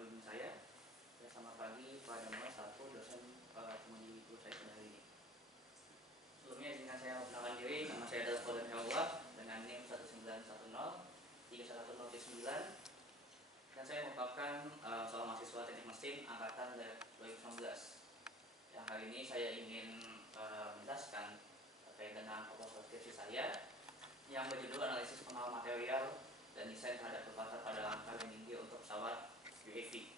pembimbing saya. Selamat pagi Pak Damar, selaku dosen penguji guru saya pada hari ini. Sebelumnya izinkan saya memperkenalkan diri. Nama saya adalah Faudan Helwah dengan NIM 191031079 dan saya merupakan seorang mahasiswa teknik mesin angkatan 2019. Yang kali ini saya ingin menjelaskan terkait dengan proposal skripsi saya yang berjudul analisis pengawas material dan desain terhadap berbatas pada langkah landing gear untuk pesawat UAV.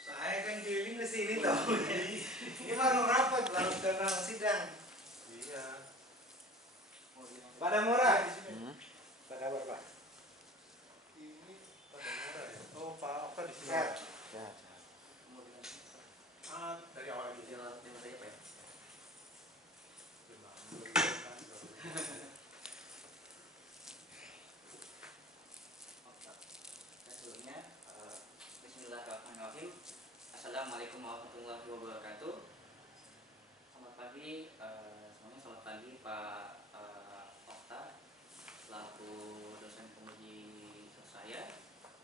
Saya kan keliling ke sini tahu. Ini baru rapat, baru kenal sidang. Iya. Pada murah. Pada kabar Pak? Ini pada murah ya. Oh Pak Oka di sini. Sehat. Dari awal lagi. Terima kasih Pak. Sebelumnya, Bismillahirrahmanirrahim. Assalamualaikum warahmatullahi wabarakatuh. Selamat pagi, semuanya. Selamat pagi Pak Okta, selaku dosen penguji saya.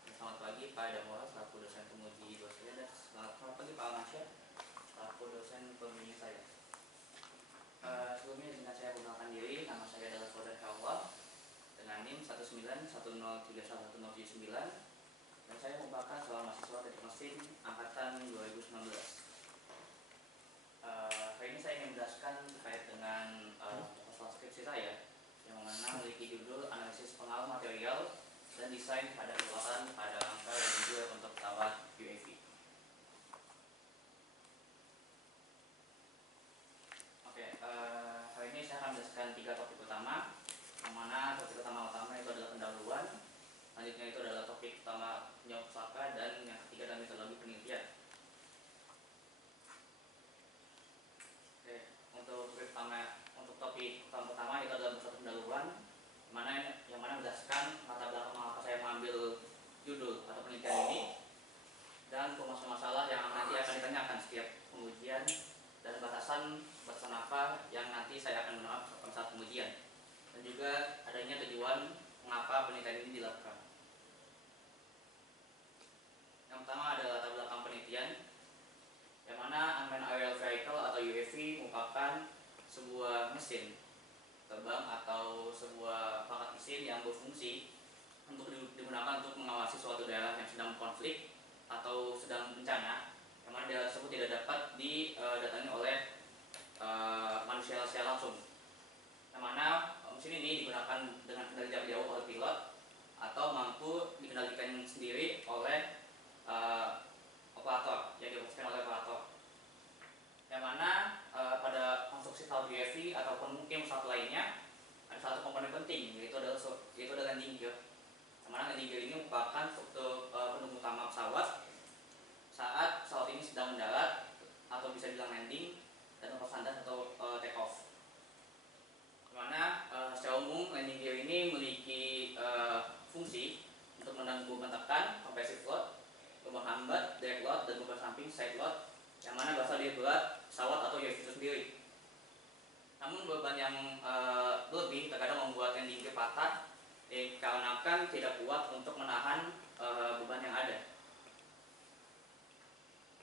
Selamat pagi Pak Damora, selaku dosen penguji saya. Dan selamat pagi Pak Almasya, selaku dosen pembimbing saya. Sebelumnya izinkan saya perkenalkan diri. Nama saya adalah Faudan Helwah dengan NIM 191031079 dan saya merupakan seorang mahasiswa teknik mesin angkatan 2019. Kali ini saya ingin menjelaskan terkait dengan proposal skripsi saya yang memiliki judul analisis pengawas material dan desain terhadap peralatan pada langkah landing gear untuk pesawat UAV. Kali ini saya akan menjelaskan 3 topik utama, yang mana topik utama itu adalah pendahuluan, selanjutnya itu adalah topik utama penyebab pusaka, dan yang ketiga adalah metodologi penelitian. Untuk topik pertama itu adalah bersatu pendahuluan, yang mana menjelaskan latar belakang mengapa saya mengambil judul atau penelitian ini dan masalah yang nanti akan ditanyakan setiap pengujian dan batasan apa yang nanti saya akan menolak pada saat pengujian, dan juga adanya tujuan mengapa penelitian ini dilakukan. Yang pertama adalah latar belakang penelitian, yang mana unmanned aerial vehicle atau UAV merupakan sebuah mesin terbang atau sebuah perangkat mesin yang berfungsi untuk digunakan untuk mengawasi suatu daerah yang sedang konflik atau sedang bencana, yang mana daerah tersebut tidak dapat didatangi oleh manusia secara langsung, yang mana mesin ini digunakan dengan kendali jarak jauh oleh pilot atau mampu dikendalikan sendiri oleh operator, yang dioperasikan oleh operator, yang mana pada konstruksi pesawat UAV ataupun mungkin pesawat lainnya ada satu komponen penting, yaitu adalah landing gear, yang mana landing gear ini merupakan struktur pendukung utama pesawat saat pesawat ini sedang mendarat atau bisa dibilang landing dan landas atau take off. Dimana secara umum landing gear ini memiliki fungsi untuk menahan beban tekan, compressive load, beban hambat, drag load, dan beban samping, side load, yang mana berasal dari berat pesawat atau UAV itu sendiri. Namun beban yang lebih terkadang membuat landing gear patah dikarenakan tidak kuat untuk menahan beban yang ada.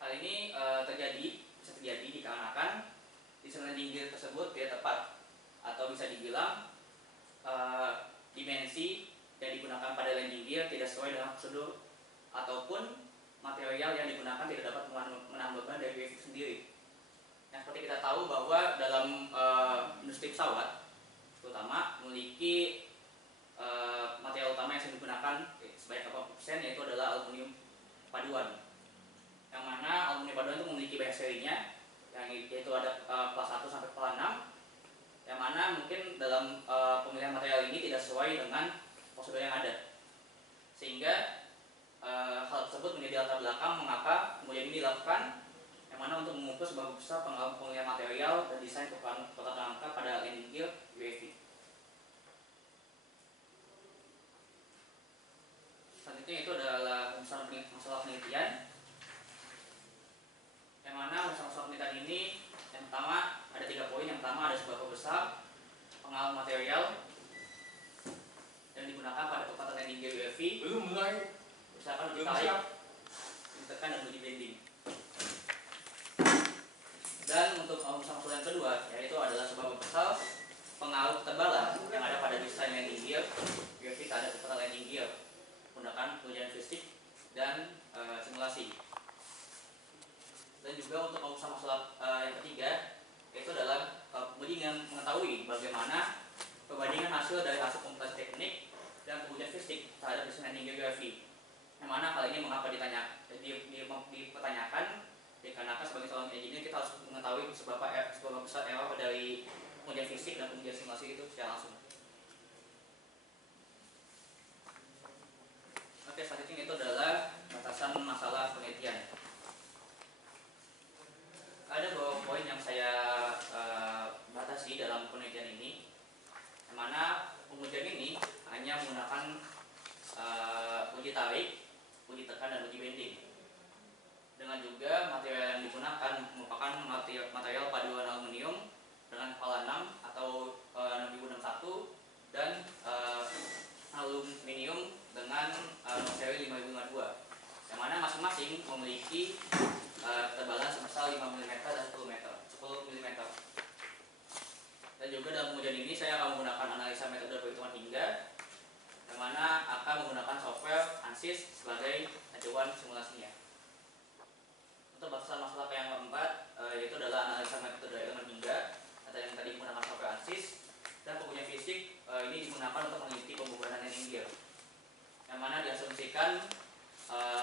Hal ini bisa terjadi dikarenakan desain landing gear tersebut tidak tepat, atau bisa dibilang dimensi yang digunakan pada landing gear tidak sesuai dengan prosedur, ataupun material yang digunakan tidak dapat menahan beban dari UAV sendiri. Nah, seperti kita tahu bahwa dalam industri pesawat terutama memiliki material utama yang digunakan sebanyak 80%, yaitu adalah aluminium paduan, yang mana aluminium paduan itu memiliki banyak serinya, yaitu ada kelas 1 sampai kelas 6, yang mana mungkin dalam pemilihan material ini tidak sesuai dengan prosedur yang ada, sehingga hal tersebut menjadi latar belakang mengapa kemudian ini dilakukan, yang mana untuk mengukur sebuah besar pemilihan material dan desain peralatan rangka pada landing gear UAV. Selanjutnya itu adalah masalah penelitian, yang mana masalah penelitian ini yang pertama ada 3 poin. Yang pertama ada sebuah besar pengawas material yang digunakan pada kecepatan landing gear UAV, Belum mulai. misalkan uji Belum tarik, siap. ditekan dan uji bending. Dan untuk masalah yang kedua, yaitu adalah sebab besar pengaruh ketebalan yang ada pada desain landing gear UAV terhadap kecepatan landing gear menggunakan pengujian fisik dan simulasi. Dan juga untuk masalah yang ketiga, yaitu adalah penguji yang mengetahui bagaimana perbandingan hasil dari hasil komputasi teknik dan pengujian fisik terhadap desain landing gear UAV. Yang mana hal ini mengapa dipertanyakan? Dikarenakan sebagai seorang engineer kita harus mengetahui seberapa besar error dari pengujian fisik dan pengujian simulasi itu secara langsung. Oke, selanjutnya itu adalah batasan masalah penelitian. Ada beberapa poin yang saya batasi dalam penelitian ini, yang mana pengujian ini hanya menggunakan uji tarik, uji tekan, dan uji bending. Dengan juga material yang digunakan merupakan material paduan aluminium dengan kepala 6 atau 6061 dan aluminium dengan seri 5052, yang mana masing-masing memiliki ketebalan sebesar 5 mm dan 10 mm. Dan juga dalam pengujian ini saya akan menggunakan analisa metode perhitungan hingga, yang mana akan menggunakan software ANSYS sebagai acuan simulasinya. Untuk batasan masalah yang keempat, yaitu adalah analisa metode elemen hingga atau yang tadi menggunakan software ANSYS, dan pengujian fisik ini digunakan untuk meneliti pembebanan landing gear, yang mana diasumsikan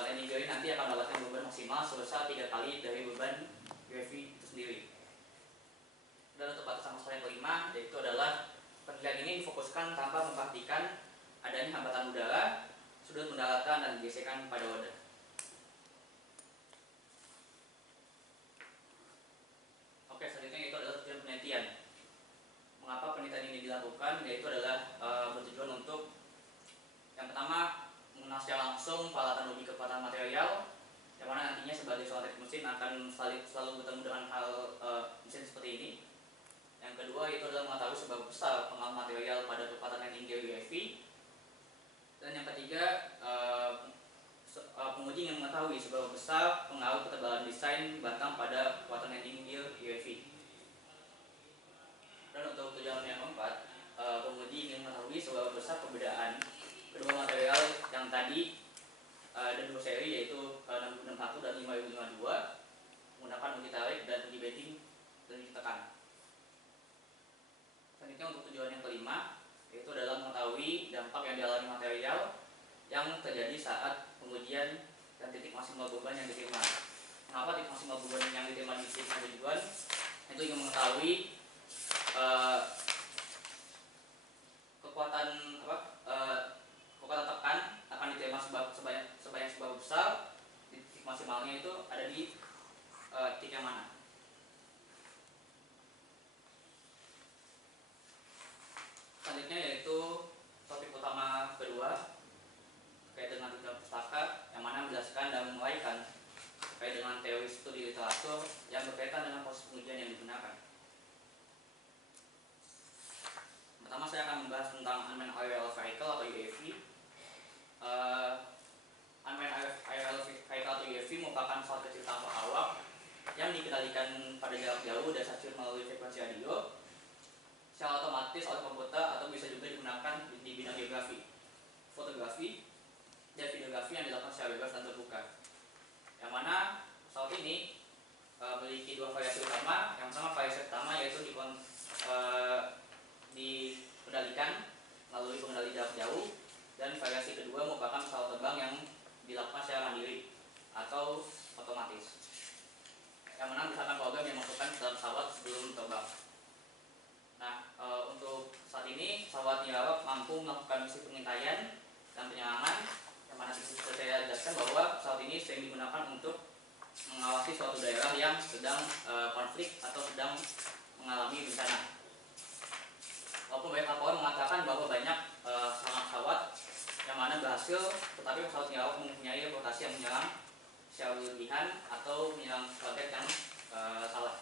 landing gear nanti akan mendapatkan beban maksimal sebesar 3 kali dari beban UAV itu sendiri. Dan untuk batasan masalah yang kelima, yaitu adalah penelitian ini difokuskan tanpa memperhatikan adanya hambatan udara, sudut pendaratan, dan gesekan pada wadah. Oke, selanjutnya itu adalah tujuan penelitian. Mengapa penelitian ini dilakukan? Yaitu adalah bertujuan untuk yang pertama mengenal secara langsung peralatan uji kekuatan material, yang mana nantinya sebagai seorang teknik mesin akan selalu bertemu dengan hal mesin seperti ini. Yang kedua itu adalah mengetahui seberapa besar pengaruh material pada kekuatan landing gear UAV. Dan yang ketiga, penguji yang mengetahui seberapa besar pengaruh ketebalan desain batang pada kekuatan landing gear UAV. Dan untuk tujuan yang keempat, penguji ingin mengetahui seberapa besar perbedaan kedua material yang tadi ada dua seri, yaitu 6061 dan 5052, menggunakan uji tarik dan uji bending dan uji tekan. Selanjutnya untuk tujuan yang kelima, yaitu adalah mengetahui dampak yang dialami material yang terjadi saat pengujian dan titik maksimal beban yang diterima. Mengapa titik maksimal beban yang diterima di titik tujuan? Itu ingin mengetahui kekuatan kekuatan tekan akan diterima sebanyak seberapa besar, titik maksimalnya itu ada di titik yang mana. Selanjutnya yaitu topik utama kedua terkait dengan tujuan pustaka, yang mana menjelaskan dan menguraikan terkait dengan teori studi literatur yang berkaitan dengan proses pengujian yang digunakan. Pertama saya akan membahas tentang unmanned aerial vehicle atau UAV. Unmanned aerial vehicle atau UAV merupakan pesawat kecil tanpa awak yang dikendalikan pada jarak jauh dan stasiun melalui frekuensi radio secara otomatis oleh komputer, atau bisa juga digunakan di bidang geografi, fotografi, dan videografi yang dilakukan secara bebas dan terbuka. Yang mana pesawat ini memiliki dua variasi utama. Yang pertama, variasi pertama yaitu dikendalikan melalui pengendali jarak jauh, dan variasi kedua merupakan pesawat terbang yang dilakukan secara mandiri atau otomatis, yang mana misalkan program yang masukkan ke dalam pesawat sebelum terbang. Nah, untuk saat ini pesawat Nirawak mampu melakukan misi pengintaian dan penyerangan, yang mana bisa saya jelaskan bahwa pesawat ini sering digunakan untuk mengawasi suatu daerah yang sedang konflik atau sedang mengalami bencana. Walaupun banyak laporan mengatakan bahwa banyak serangan pesawat yang mana berhasil, tetapi pesawat Nirawak mempunyai rotasi yang menyerang secara berlebihan atau menyerang target yang salah.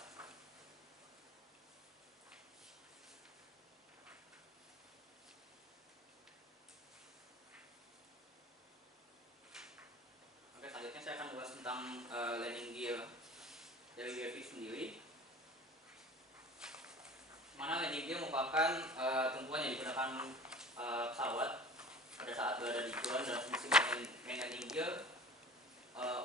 landing gear merupakan tumpuan yang digunakan pesawat pada saat berada di ground dan fungsi main landing gear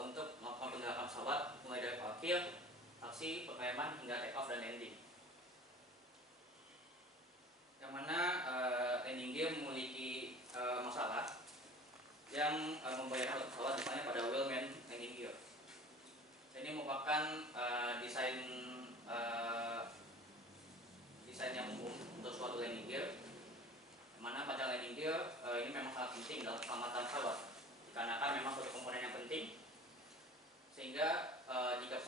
untuk melakukan penggerakan pesawat mulai dari parkir, taksi, pengereman hingga take off dan landing. Yang mana landing gear memiliki masalah yang membahayakan pesawat, misalnya pada wheelman landing gear. Ini merupakan desain yang umum untuk suatu landing gear, yang mana panjang landing gear ini memang sangat penting dalam keselamatan pesawat, dikarenakan memang suatu komponen yang penting, sehingga jika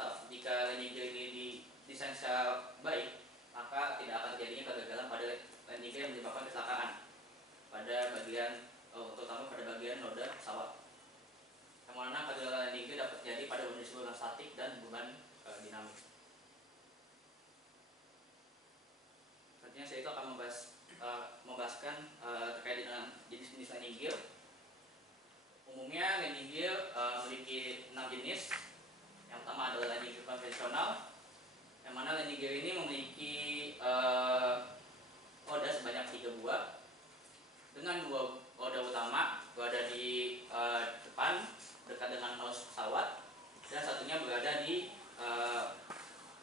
landing gear ini didesain secara baik, maka tidak akan terjadinya kegagalan pada landing gear yang menyebabkan kecelakaan pada bagian terutama pada bagian roda pesawat. Yang mana kegagalan landing gear dapat terjadi pada kondisi beban statik dan beban dinamis. Selanjutnya saya itu akan membahaskan terkait dengan jenis-jenis landing gear. Umumnya landing gear memiliki 6 jenis. Yang pertama adalah landing gear konvensional, yang mana landing gear ini memiliki roda sebanyak 3 buah dengan 2 roda utama berada di depan dekat dengan nose pesawat, dan satunya berada di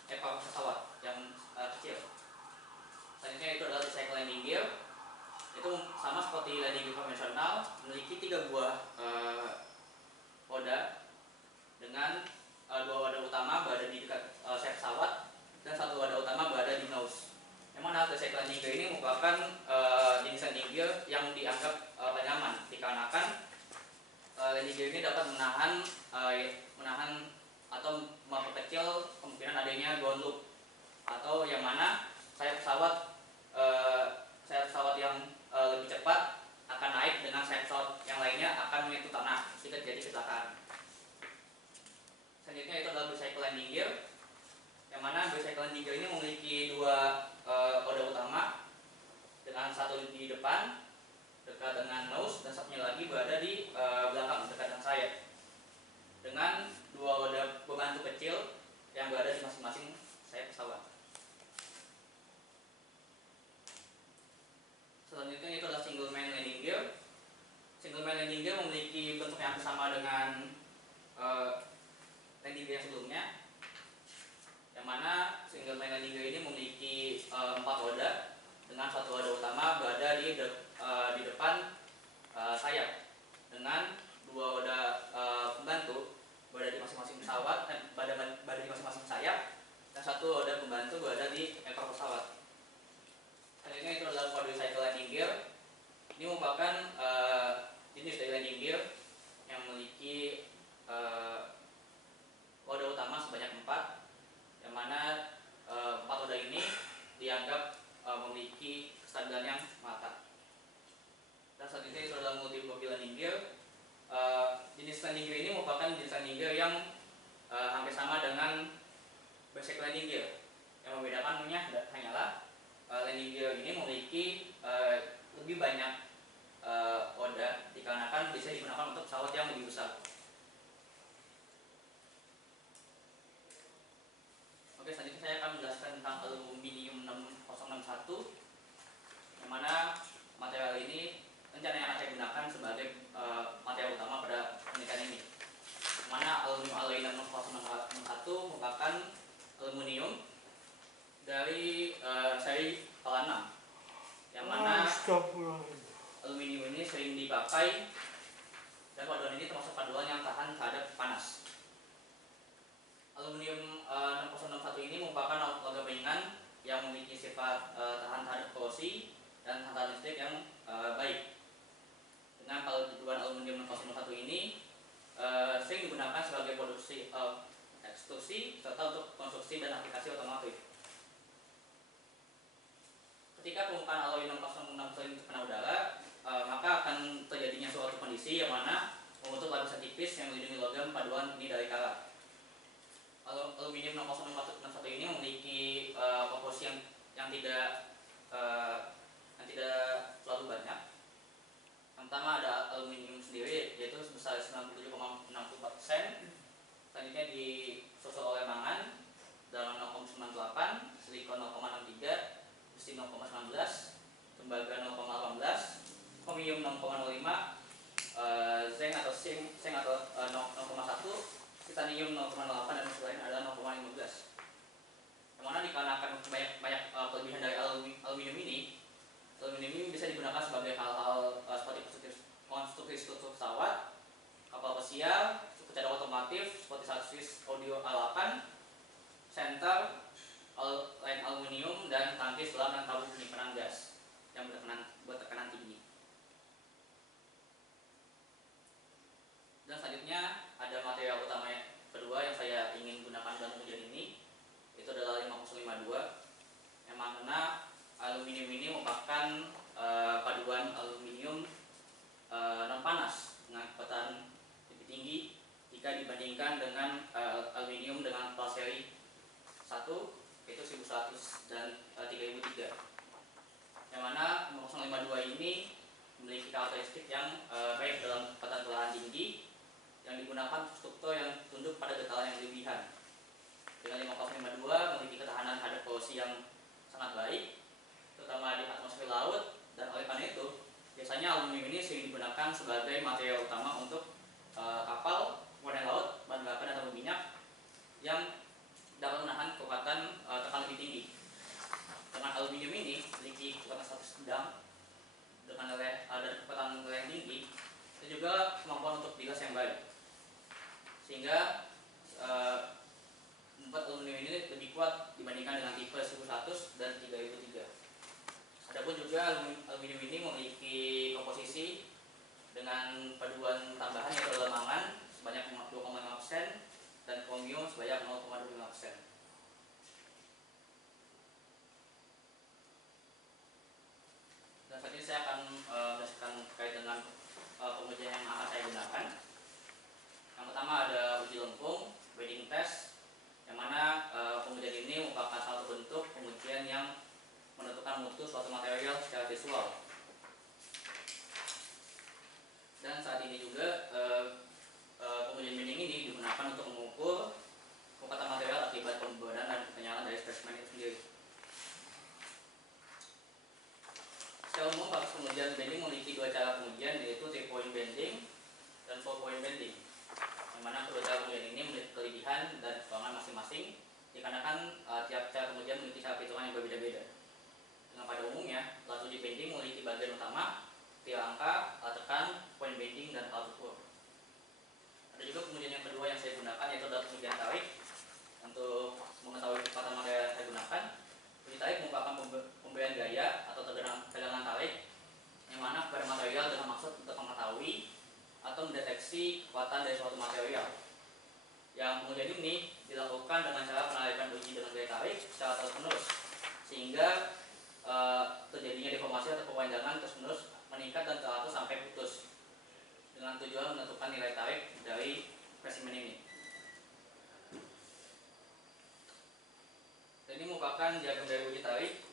ekor pesawat yang kecil. Selanjutnya itu adalah recycle landing gear. Itu sama seperti landing gear konvensional, memiliki 3 buah roda dengan 2 roda utama berada di dekat sayap pesawat dan 1 roda utama berada di nose. Yang mana recycle landing gear ini merupakan jenis landing gear yang dianggap paling aman, dikarenakan landing gear ini dapat menahan atau memperkecil kemungkinan adanya ground loop, atau yang mana sayap pesawat yang lebih cepat akan naik dengan sayap pesawat yang lainnya akan menyentuh tanah sehingga terjadi kecelakaan. Selanjutnya itu adalah recycle landing gear, yang mana recycle landing gear ini memiliki 2 roda utama dengan 1 di depan dekat dengan nose dan satunya lagi berada di belakang dekat dengan sayap, dengan 2 roda pembantu kecil yang berada di masing-masing sayap pesawat. Selanjutnya itu adalah single man landing gear. Single man landing gear memiliki bentuk yang sama dengan landing gear yang sebelumnya, yang mana single man landing gear ini memiliki 4 roda dengan 1 roda utama berada di depan sayap, dengan 2 roda pembantu berada di masing-masing pesawat, berada di masing-masing sayap, dan 1 roda pembantu berada di ekor pesawat. Selanjutnya itu adalah mode recycle landing gear. Ini merupakan jenis dari landing gear yang memiliki roda utama sebanyak 4, yang mana 4 roda ini dianggap memiliki kestabilan yang merata. Dan selanjutnya itu adalah multi profile landing gear. Jenis landing gear ini merupakan jenis landing gear yang hampir sama dengan basic landing gear. Yang membedakannya hanyalah landing gear ini memiliki lebih banyak roda, dikarenakan bisa digunakan untuk pesawat yang lebih besar. Oke, selanjutnya saya akan menjelaskan tentang aluminium 6061, yang mana material ini rencananya akan saya gunakan sebagai material utama pada penelitian ini. Yang mana aluminium alloy 6061 merupakan aluminium dari seri Pala 6, yang mana aluminium ini sering dipakai dan paduan ini termasuk paduan yang tahan terhadap panas. Aluminium 6061 ini merupakan logam ringan yang memiliki sifat tahan terhadap korosi dan tahan listrik yang baik. Dengan paduan aluminium 6061 ini sering digunakan sebagai produksi ekstrusi serta untuk konstruksi dan aplikasi otomotif. Ketika permukaan alloy 6061 ini terkena udara, maka akan terjadinya suatu kondisi yang mana membentuk lapisan tipis yang melindungi logam paduan ini dari karat. Aluminium 6061 ini memiliki proporsi yang tidak terlalu banyak. Yang pertama ada aluminium sendiri, yaitu sebesar 97,64%. Selanjutnya disusul oleh mangan dalam 0,98, silikon 0,63, besi 0,1 merupakan paduan aluminium non panas dengan kecepatan lebih tinggi jika dibandingkan dengan aluminium dengan kelas seri 1 yaitu 1100 dan 3003. Yang mana 052 ini memiliki karakteristik yang baik dalam kecepatan pelahan tinggi yang digunakan struktur yang tunduk pada getaran yang berlebihan. Dengan 5052 memiliki ketahanan terhadap polusi yang sangat baik, terutama di atmosfer laut, dan oleh karena itu biasanya aluminium ini sering digunakan sebagai material utama untuk kapal, warna laut, bahan bakar dan tabung minyak yang dapat menahan kekuatan tekan lebih tinggi. Dengan aluminium ini memiliki kekuatan statis sedang dengan kecepatan yang tinggi dan juga kemampuan untuk digas yang baik, sehingga membuat aluminium ini lebih kuat dibandingkan dengan tipe 1100 dan 3003. Adapun juga aluminium ini memiliki komposisi dengan paduan tambahan yaitu lemangan sebanyak 2,5% dan kromium sebanyak 0,25%. Dan saat ini saya akan menjelaskan terkait dengan pengujian yang akan saya gunakan. Yang pertama ada uji lengkung, bending test, yang mana pengujian ini merupakan satu bentuk pengujian yang menentukan mutu suatu material secara visual. Dan saat ini juga pengujian bending ini digunakan untuk mengukur kekuatan material akibat pembebanan dan penyalaan dari spesimen itu sendiri. Secara umum proses pengujian bending memiliki dua cara pengujian, yaitu 3-point bending dan 4-point bending. Yang mana kedua cara pengujian ini memiliki kelebihan dan kekurangan masing-masing, dikarenakan tiap cara pengujian memiliki cara perhitungan yang berbeda-beda. Dengan pada umumnya, alat uji bending memiliki bagian utama, tiang angka, alat tekan, point bending, dan alat ukur. Ada juga pengujian yang kedua yang saya gunakan, yaitu adalah pengujian tarik. Untuk mengetahui kecepatan material yang saya gunakan, uji tarik merupakan pemberian gaya atau tegangan tarik yang mana kepada material dengan maksud untuk mengetahui atau mendeteksi kekuatan dari suatu material. Yang pengujian ini dilakukan dengan cara penarikan uji dengan gaya tarik secara terus-menerus, sehingga terjadinya deformasi atau pemanjangan terus-menerus meningkat dan teratur sampai putus, dengan tujuan menentukan nilai tarik dari spesimen ini. Dan ini merupakan diagram dari uji tarik,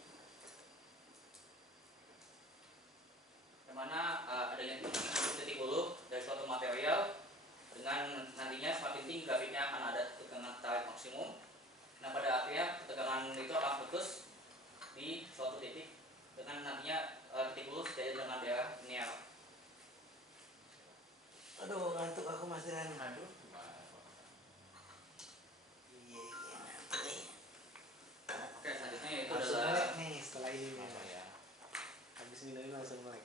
yang mana adanya titik hulu dari suatu material dengan nantinya semakin tinggi grafiknya akan ada tegangan tarik maksimum. Nah, pada akhirnya tegangan itu akan putus di suatu titik dengan nantinya titik hulu sejajar dengan daerah linear. Aduh, ngantuk aku Mas Dan. Aduh, Iya, ngantuk nih. Oke, selanjutnya yaitu Langsung adalah melek nih setelah ini. apa ya? Habis minum ini langsung melek.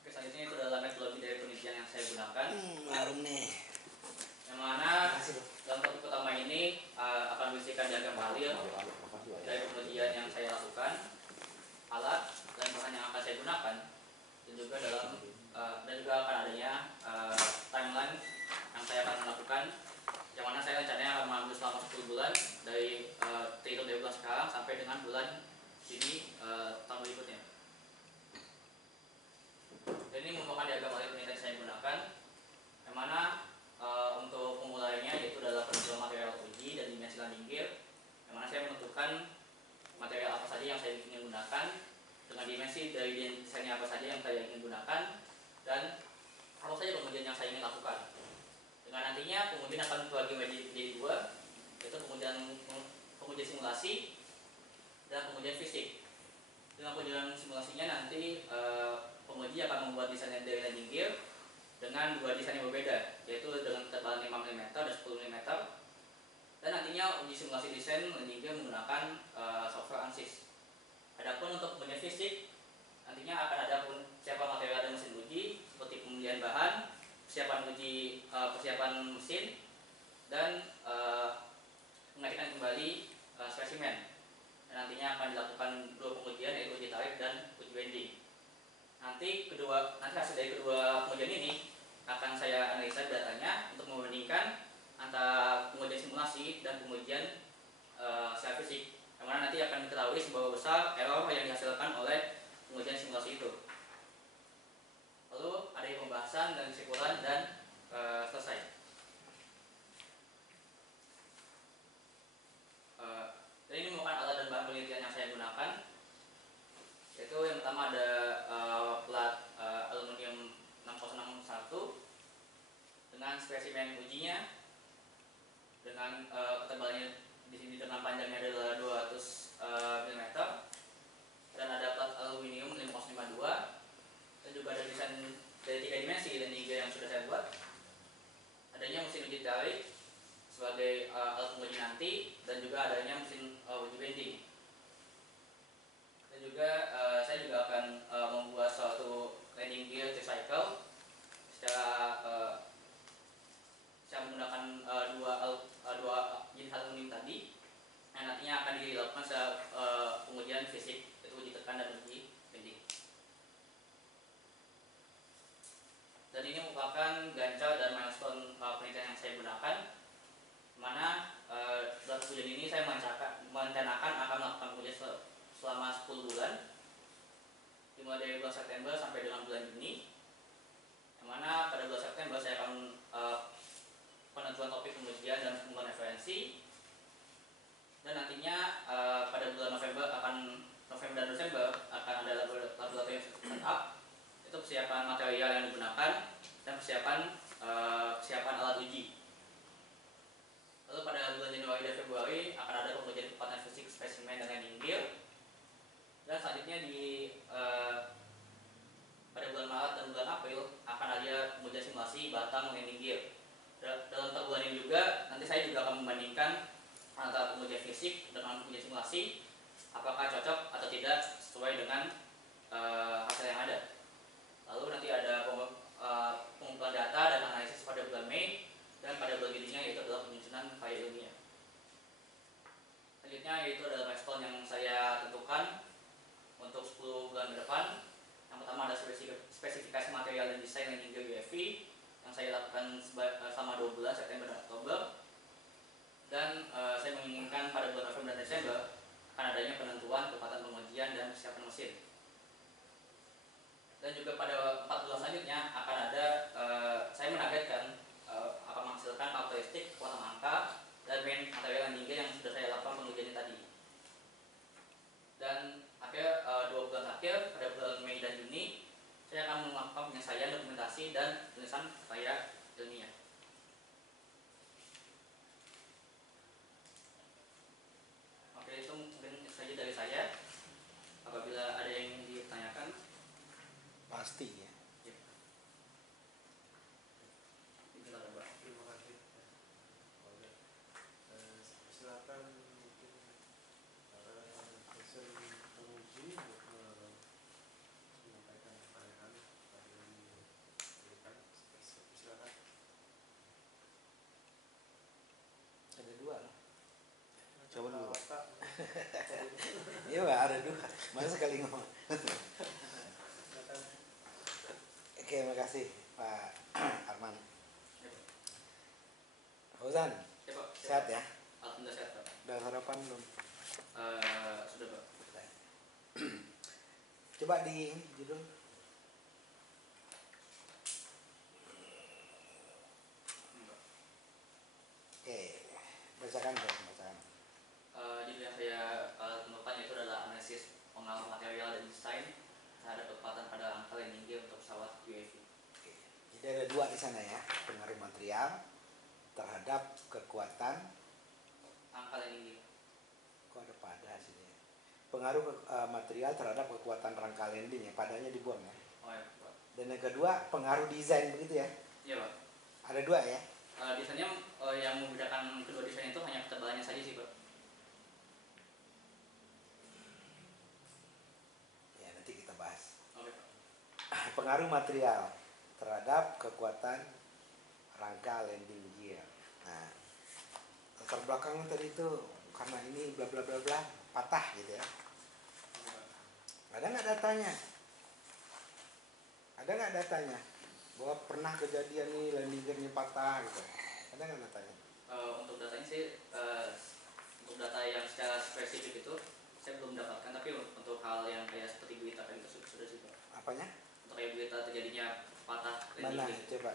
Oke, selanjutnya itu adalah metodologi dari penelitian yang saya gunakan, Harum nih. yang mana Makasih, Bro. dalam topik pertama ini akan berisikan diagram paralel dari penelitian yang saya lakukan, alat dan bahan yang akan saya gunakan, dan juga akan adanya timeline yang saya akan lakukan, yang mana saya rencananya akan mengambil selama 10 bulan terhitung dari bulan sekarang sampai dengan bulan Juni tahun berikutnya. Dan ini merupakan diagram paralel penelitian yang saya gunakan, yang mana untuk pemulainya yaitu adalah penentuan material uji dan dimensi landing gear, yang mana saya menentukan material apa saja yang saya ingin gunakan dengan dimensi dari desainnya apa saja yang saya ingin gunakan dan apa saja pengujian yang saya ingin lakukan. Dengan nantinya pengujian akan dibagi menjadi dua, yaitu pengujian simulasi dan pengujian fisik. Dengan pengujian simulasinya nanti penguji akan membuat desain dari landing gear dengan dua desain yang berbeda, yaitu dengan ketebalan 5 mm dan 10 mm. Dan nantinya uji simulasi desain landing gear menggunakan software ANSYS. Adapun untuk pengujian fisik, nantinya akan ada persiapan material dan mesin uji seperti pemilihan bahan, persiapan mesin, dan pengecekan kembali spesimen. Dan nantinya akan dilakukan dua pengujian, yaitu uji tarik dan uji bending. Nanti hasil dari kedua pengujian ini akan saya analisa datanya untuk membandingkan antara pengujian simulasi dan pengujian secara fisik, yang mana nanti akan diketahui seberapa besar error yang dihasilkan oleh merupakan ganca dan milestone penelitian yang saya gunakan, mana dalam ujian ini saya merencanakan akan melakukan ujian selama 10 bulan, dimulai dari bulan September sampai dengan bulan Juni, yang mana pada bulan September saya akan penentuan topik pengujian dan pengumpulan referensi, dan nantinya pada bulan November dan Desember akan ada laboratorium setup, itu persiapan material yang digunakan dan persiapan alat uji. Lalu pada bulan Januari dan Februari akan ada pengujian kekuatan fisik spesimen dan landing gear, dan selanjutnya pada bulan Maret dan bulan April akan ada pengujian simulasi batang landing gear. Dalam bulan ini juga nanti saya juga akan membandingkan antara pengujian fisik dengan pengujian simulasi, apakah cocok atau tidak sesuai dengan hasil yang ada. Lalu nanti ada pengumpulan data dan analisis pada bulan Mei, dan pada bulan Juninya yaitu adalah penyusunan karya ilmiah. Selanjutnya yaitu adalah milestone yang saya tentukan untuk 10 bulan ke depan. Yang pertama ada spesifikasi material dan desain landing gear UAV yang saya lakukan selama 2 bulan, September dan Oktober. Dan saya menginginkan pada bulan November dan Desember akan adanya penentuan kekuatan pengujian dan persiapan mesin. Dan juga pada 4 bulan selanjutnya akan ada saya menargetkan akan menghasilkan karakteristik kekuatan angka dan main material landing gear yang sudah saya lakukan pengujiannya tadi. Dan 2 bulan terakhir pada bulan Mei dan Juni saya akan melakukan penyelesaian dokumentasi dan tulisan karya ilmiah. Oke, itu mungkin saja dari saya. Apabila ada yang ingin ditanyakan, pasti ya. Terima kasih. Silakan mungkin dosen penguji untuk menyampaikan pertanyaan pada yang diberikan. Silakan. Ada 2 lah. Coba dulu. Pak. Iya Pak, ada 2. Masa sekali ngomong. Silakan. Oke, makasih Pak Arman. Fauzan, ya Pak, sehat ya? Alhamdulillah sehat Pak. Udah sarapan belum? Sudah Pak. Coba di judul. Oke, bacakan. Judul yang saya temukan itu adalah analisis pengaruh material dan desain terhadap kekuatan pada angka landing gear untuk pesawat UAV. Oke. Jadi ada 2 di sana ya, pengaruh material terhadap kekuatan Angka landing gear. kok ada pada sini. Pengaruh material terhadap kekuatan rangka landing ya, padanya dibuang ya. Oh ya Pak. Dan yang kedua pengaruh desain begitu ya. Iya Pak. Ada 2 ya. Desainnya yang membedakan kedua desain itu hanya ketebalannya saja sih Pak. Ya nanti kita bahas. Oke Pak. Pengaruh material terhadap kekuatan rangka landing gear. Nah, latar belakang tadi itu karena ini bla bla bla bla patah gitu ya. Oke Pak. Ada nggak datanya? Ada nggak datanya? Bahwa pernah kejadian nih landing gearnya patah gitu. Ada nggak datanya? Untuk datanya sih, untuk data yang secara spesifik itu saya belum dapatkan, tapi untuk hal yang kayak seperti berita tadi itu sudah sih Pak. Apanya? Untuk kayak berita terjadinya patah landing Mana? gear. Coba.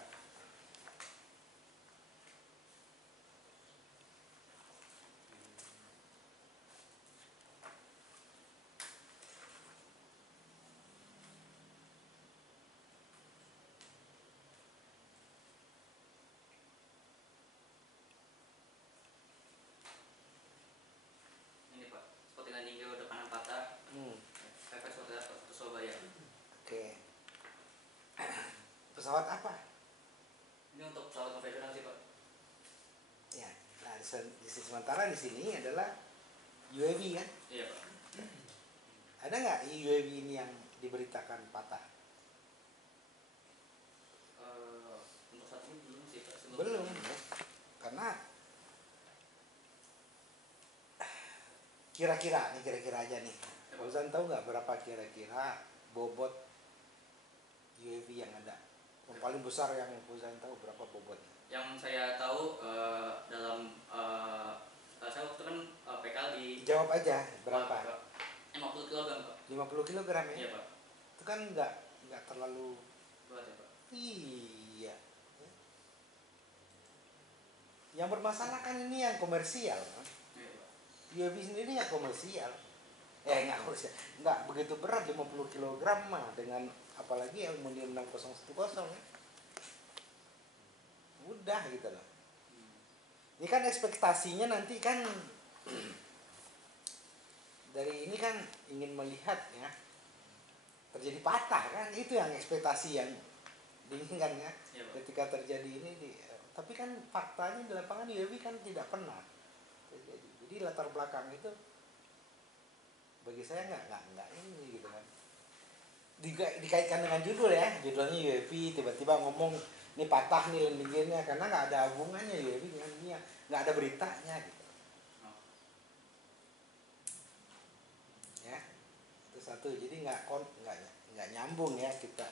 Ini Pak, seperti landing gear udah kanan patah. Efek seperti apa? Itu Surabaya. Oke. Pesawat apa? Ini untuk pesawat konvensional sih Pak. Ya. Nah, sementara di sini adalah UAV kan? Iya Pak. Ada nggak UAV ini yang diberitakan patah? Untuk saat ini belum sih Pak. Belum ya. Karena kira-kira aja nih. Fauzan tahu nggak berapa kira-kira bobot UAV yang ada Yang paling besar yang perusahaan tahu berapa bobotnya? Yang saya tahu dalam saya waktu kan PKL di Jawab aja berapa? 50 kg Pak. 50 kilogram ya? Iya Pak. Itu kan nggak terlalu. Berat ya Pak. Iya. Yang bermasalah kan ini yang komersial. Iya Pak. UAV sendiri nggak komersial. Nggak komersial. Nggak begitu berat 50 kg mah dengan apalagi aluminium 6010 ya. Mudah gitu loh. Ini kan ekspektasinya nanti kan dari ini kan ingin melihat ya terjadi patah kan, itu yang ekspektasi yang diinginkan ya. Iya Pak. Ketika terjadi ini tapi kan faktanya di lapangan UAV kan tidak pernah terjadi. Jadi latar belakang itu bagi saya nggak ini gitu kan. Dikaitkan dengan judul ya, judulnya UAV tiba-tiba ngomong ini patah nih landing gearnya karena nggak ada hubungannya UAV dengan ini, nggak ada beritanya gitu. Ya itu satu, jadi nggak nyambung ya kita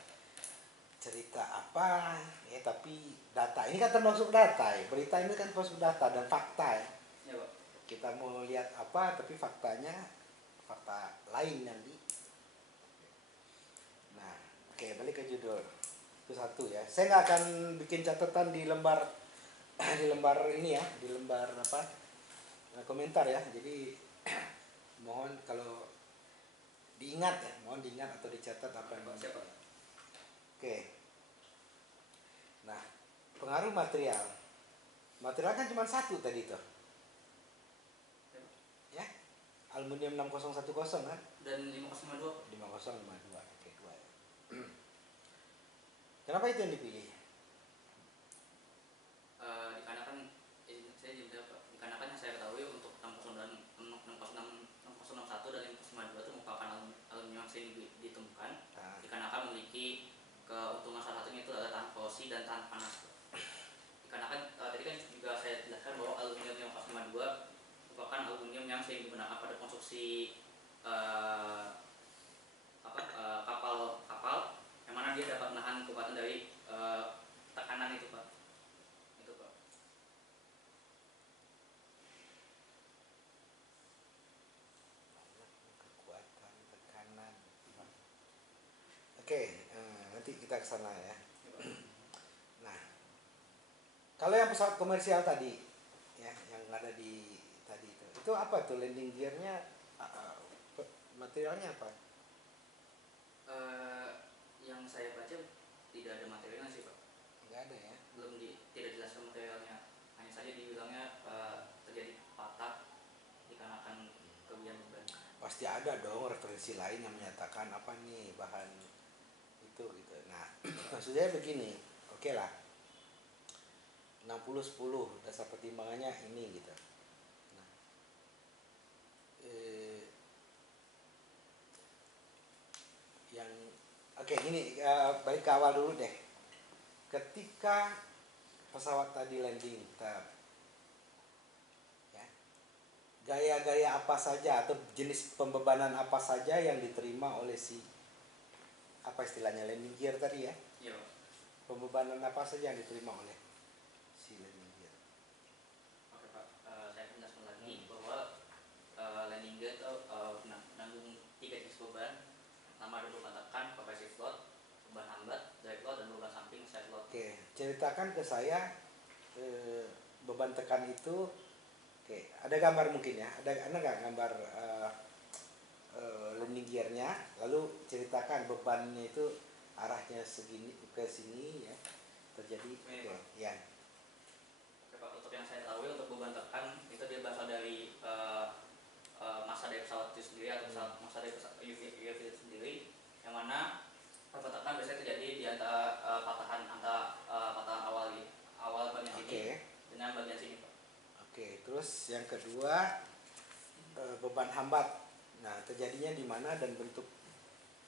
cerita apa ya, tapi data ini kan termasuk data ya, berita ini kan termasuk data dan fakta ya. Iya Pak. Kita mau lihat apa tapi faktanya fakta lain nanti. Nah, oke, balik ke judul. Itu satu ya. Saya nggak akan bikin catatan di lembar di lembar ini ya, di lembar apa? Komentar ya. Jadi mohon kalau diingat ya, mohon diingat atau dicatat apa yang Siapa? Oke. Nah, pengaruh material. Material kan cuma satu tadi tuh. Ya. Aluminium 6010 kan? Dan 502. 5052. Oke, dua ya. Kenapa itu yang dipilih? Dikarenakan saya juga Pak, dikarenakan yang saya ketahui untuk 661 dan 552 itu merupakan aluminium yang sering ditemukan. Nah, Dikarenakan memiliki keuntungan salah satunya itu adalah tahan korrosi dan tahan panas. Dikarenakan tadi kan juga saya jelaskan bahwa aluminium yang 552 merupakan aluminium yang sering digunakan pada konstruksi kapal yang mana dia dapat menahan kekuatan dari tekanan itu Pak. Itu Pak. kekuatan tekanan. Oke, nanti kita ke sana ya. Nah, kalau yang pesawat komersial tadi ya, yang ada di tadi itu apa tuh landing gearnya, materialnya apa? Yang saya baca tidak ada materialnya sih Pak. Nggak ada ya. Tidak dijelaskan materialnya. Hanya saja dibilangnya terjadi patah dikarenakan kelebihan beban. Pasti ada dong referensi lain yang menyatakan apa nih bahan itu gitu. Nah, maksudnya begini, oke lah. 60-10 dasar pertimbangannya ini gitu. Nah, yang oke gini, balik ke awal dulu deh. Ketika pesawat tadi landing, ya, gaya-gaya apa saja atau jenis pembebanan apa saja yang diterima oleh si apa istilahnya landing gear tadi ya? Iya Pak. Pembebanan apa saja yang diterima oleh si landing gear? Oke Pak, saya akan jelaskan lagi bahwa landing gear itu menanggung 3 jenis beban. Pertama ada beban tekan, compressive load, beban hambat, drag load, dan beban samping, side load. Oke, ceritakan ke saya beban tekan itu. Oke, ada gambar mungkin ya? Ada nggak gambar landing gearnya? Lalu ceritakan bebannya itu arahnya segini ke sini ya, terjadi. Oke, ya. Oke Pak, untuk yang saya tahu untuk beban tekan itu dia berasal dari massa dari pesawat itu sendiri atau massa dari UAV itu sendiri, yang mana beban tekan biasanya terjadi di antara patahan awal bagian sini dengan bagian sini Pak. Oke, terus yang kedua beban hambat. Nah, terjadinya di mana dan bentuk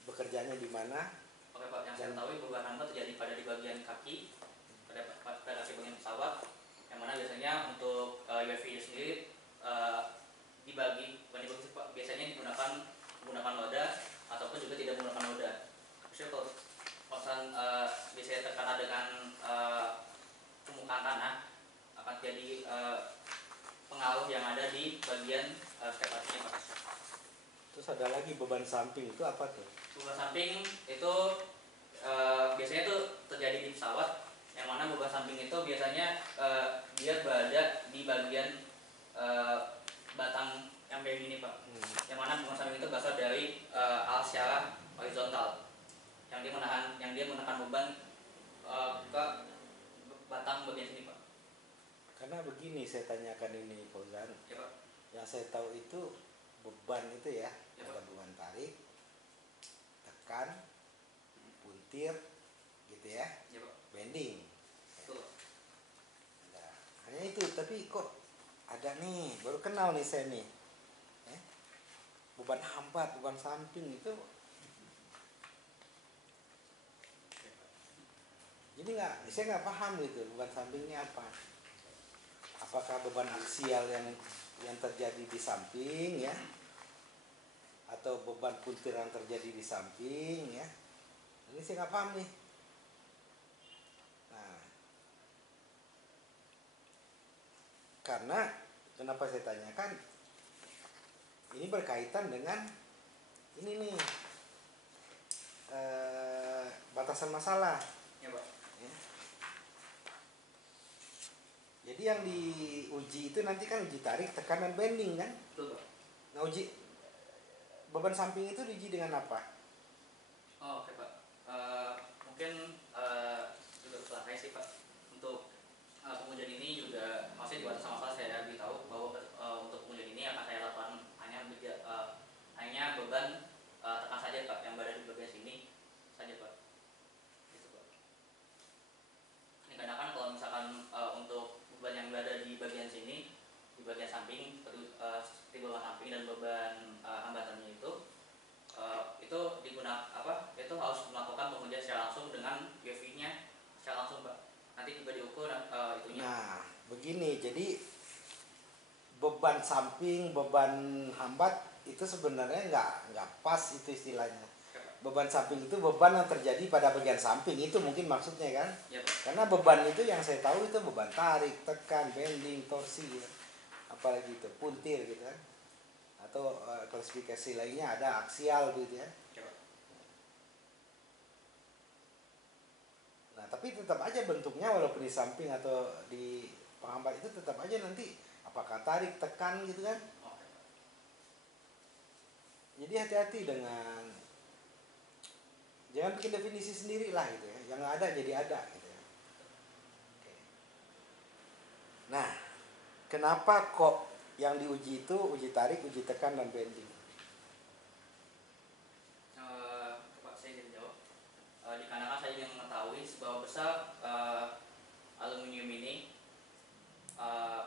bekerjanya di mana? Oke Pak, yang saya tahu beban hambat terjadi di bagian kaki, pada kaki bagian pesawat, yang mana biasanya untuk UAV itu sendiri dibagi Pak, biasanya menggunakan noda ataupun juga tidak menggunakan noda. Maksudnya kalau biasanya tekan ada lagi beban samping itu apa tuh? Beban samping itu biasanya tuh terjadi di pesawat, yang mana beban samping itu biasanya dia berada di bagian batang yang kayak gini Pak. Yang mana beban samping itu berasal dari alas secara horizontal, yang dia menekan beban ke batang bagian sini Pak. Karena begini saya tanyakan ini Fauzan. Ya Pak. Yang saya tahu itu beban itu ya, Ya, ada Pak. beban tarik, tekan, puntir, gitu ya, Ya Pak. bending. Betul. Nah, hanya itu, tapi kok ada nih, baru kenal nih saya nih. Beban hambat, beban samping itu. Jadi saya nggak paham gitu, beban sampingnya apa. Apakah beban aksial yang terjadi di samping ya, atau beban puntir yang terjadi di samping ya. Ini saya nggak paham nih. Nah, karena kenapa saya tanyakan, ini berkaitan dengan ini nih, batasan masalah. Ya Pak. Ya. Jadi yang diuji itu nanti kan uji tarik, tekan, dan bending kan. Betul Pak. Nah, uji beban samping itu diuji dengan apa? Oh, oke Pak. Mungkin juga belakang sih Pak. Untuk pengujian ini juga masih di batas masalah saya beritahu bahwa untuk pengujian ini akan saya lakukan hanya beban tekan saja Pak, yang berada di bagian sini saja Pak. Gitu Pak. Ini karena kan kalau misalkan untuk beban yang berada di bagian sini, di bagian samping seperti beban samping dan beban hambatannya itu digunakan itu harus melakukan pengujian secara langsung dengan UV-nya secara langsung Pak. Nanti juga diukur itunya. Nah, begini, jadi beban samping, beban hambat itu sebenarnya nggak pas itu istilahnya. Beban samping itu beban yang terjadi pada bagian samping, itu mungkin maksudnya kan? Ya Pak. Karena beban itu yang saya tahu itu beban tarik, tekan, bending, torsi, ya. Apalagi itu puntir gitu kan? Atau klasifikasi lainnya ada aksial gitu ya. Ya Pak. Nah, tapi tetap aja bentuknya walaupun di samping atau di penghambat itu tetap aja nanti apakah tarik, tekan gitu kan. Oke Pak. Jadi hati-hati dengan, jangan bikin definisi sendiri lah gitu ya. Yang ada jadi ada gitu ya. Oke. Nah, kenapa kok yang diuji itu uji tarik, uji tekan, dan bending? Pak, saya ingin jawab. Dikarenakan saya ingin mengetahui seberapa besar aluminium ini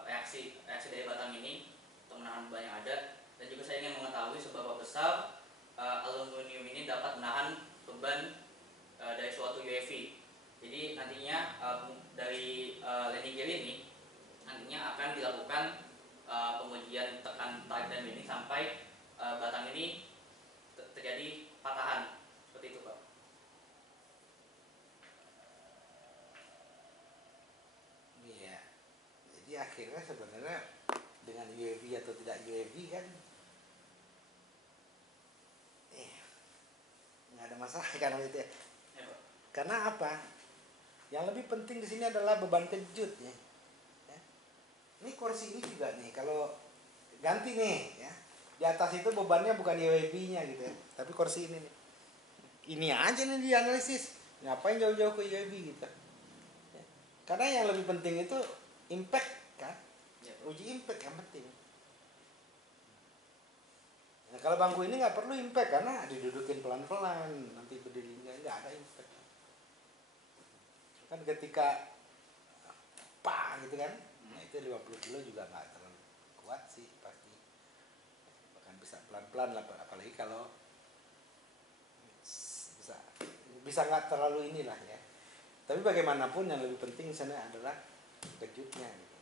reaksi dari batang ini untuk menahan beban yang ada, dan juga saya ingin mengetahui seberapa besar aluminium ini dapat menahan beban dari suatu UAV. Jadi nantinya dari landing gear ini nantinya akan dilakukan pengujian tekan, tarik, dan bending sampai batang ini terjadi patahan seperti itu Pak. Iya. Jadi akhirnya sebenarnya dengan UAV atau tidak UAV kan, nggak ada masalah kan gitu ya. Ya Pak. Karena apa? Yang lebih penting di sini adalah beban kejut ya. Ini kursi ini juga nih, kalau ganti nih ya, di atas itu bebannya bukan UAV-nya gitu ya, tapi kursi ini nih. Ini aja nih dianalisis, ngapain jauh-jauh ke UAV gitu ya. Karena yang lebih penting itu impact kan, Ya, uji impact yang penting. Nah, kalau bangku ini nggak perlu impact karena didudukin pelan-pelan, nanti berdiri nggak ada impact. Kan ketika gitu kan, nah itu 50 kilo juga nggak terlalu kuat sih pasti, bahkan bisa pelan-pelan lah, apalagi kalau bisa nggak terlalu inilah ya. Tapi bagaimanapun yang lebih penting sana adalah kejutnya gitu.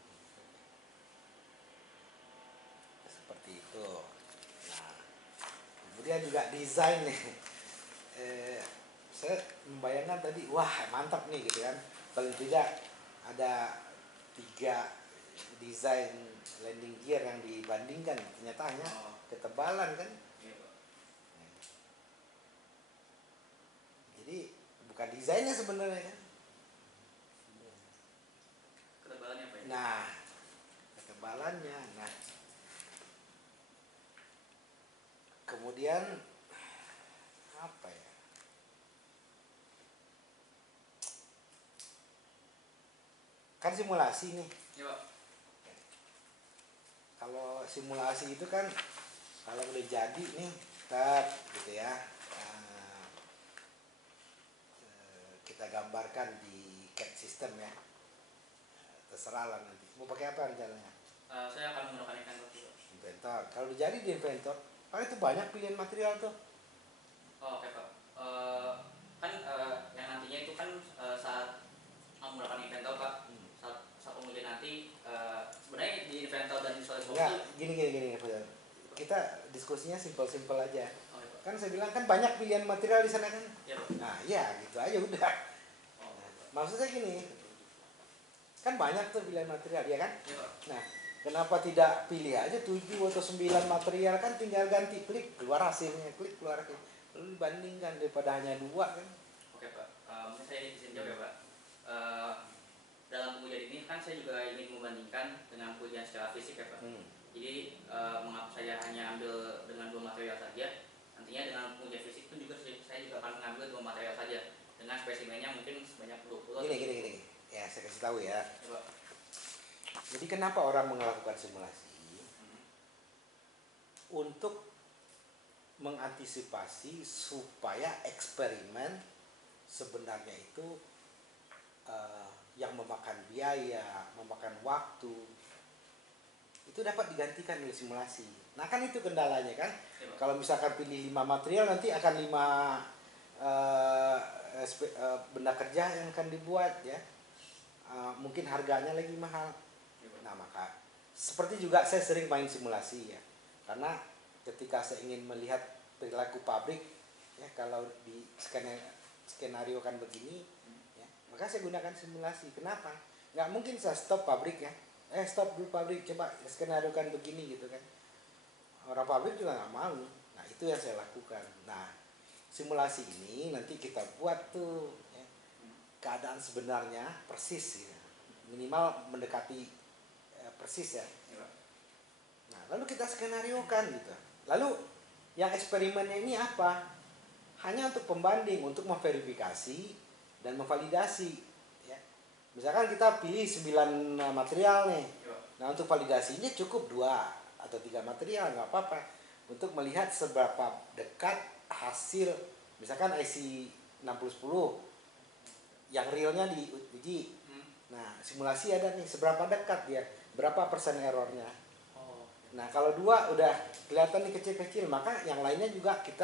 Seperti itu. Nah, kemudian juga desain nih. Saya membayangkan tadi, wah mantap nih gitu kan. Paling tidak ada 3 desain landing gear yang dibandingkan, kenyataannya ketebalan kan. Iya Pak. desainnya sebenarnya kan. Ketebalannya apa ya? Nah, ketebalannya. Nah, kemudian apa ya? Kan simulasi nih. Iya Pak. Kalau simulasi itu kan kalau udah jadi nih, gitu ya. Kita gambarkan di CAD system ya. Terserah lah nanti. Mau pakai apa rencananya? Saya akan menggunakan Inventor juga. Inventor. Kalau udah jadi di Inventor, kan itu banyak pilihan material tuh. Oh, oke Pak. Kan yang nantinya itu kan saat menggunakan Inventor Pak, saat pengujian nanti sebenarnya di Inventor dan di SolidWorks Enggak, itu. gini. Kita diskusinya simpel-simpel aja. Oh, iya, Pak. Kan saya bilang kan banyak pilihan material di sana kan. Iya Pak. Nah, iya gitu aja udah. Oh, Maksud saya gini, kan banyak tuh pilihan material ya kan. iya Pak. Nah, kenapa tidak pilih aja 7 atau 9 material, kan tinggal ganti klik keluar hasilnya, klik keluar hasilnya. Lalu bandingkan daripada hanya 2 kan. Oke Pak. Mungkin saya izin jawab ya Pak. Dalam pengujian ini kan saya juga ingin membandingkan dengan pengujian secara fisik ya Pak. Jadi mengapa saya hanya ambil dengan 2 material saja? Nantinya dengan pengujian fisik pun juga saya juga akan mengambil 2 material saja dengan spesimennya mungkin sebanyak 20. Gini. Ya, saya kasih tahu ya. Ya, Pak. Jadi kenapa orang melakukan simulasi? Untuk mengantisipasi supaya eksperimen sebenarnya itu yang memakan biaya, memakan waktu, itu dapat digantikan oleh simulasi. Nah kan itu kendalanya kan. Ya, Pak. Kalau misalkan pilih 5 material, nanti akan 5 benda kerja yang akan dibuat ya. Mungkin harganya lagi mahal. Nah maka seperti juga saya sering main simulasi ya, karena ketika saya ingin melihat perilaku pabrik ya, kalau di skenario kan begini ya, maka saya gunakan simulasi. Kenapa? Nggak mungkin saya stop pabrik ya, stop dulu pabrik, coba skenario kan begini gitu kan, orang pabrik juga nggak mau. Nah itu yang saya lakukan. Nah simulasi ini nanti kita buat tuh ya, keadaan sebenarnya persis ya. Minimal mendekati persis ya. Nah, lalu kita skenariokan gitu. Lalu yang eksperimennya ini apa? Hanya untuk pembanding, untuk memverifikasi dan memvalidasi ya. Misalkan kita pilih 9 material nih. Nah, untuk validasinya cukup 2 atau 3 material, nggak apa-apa. Untuk melihat seberapa dekat hasil, misalkan IC 6010 yang realnya diuji. Nah, simulasi ada nih, seberapa dekat dia, berapa persen errornya. Nah, kalau 2 udah kelihatan nih kecil-kecil, maka yang lainnya juga kita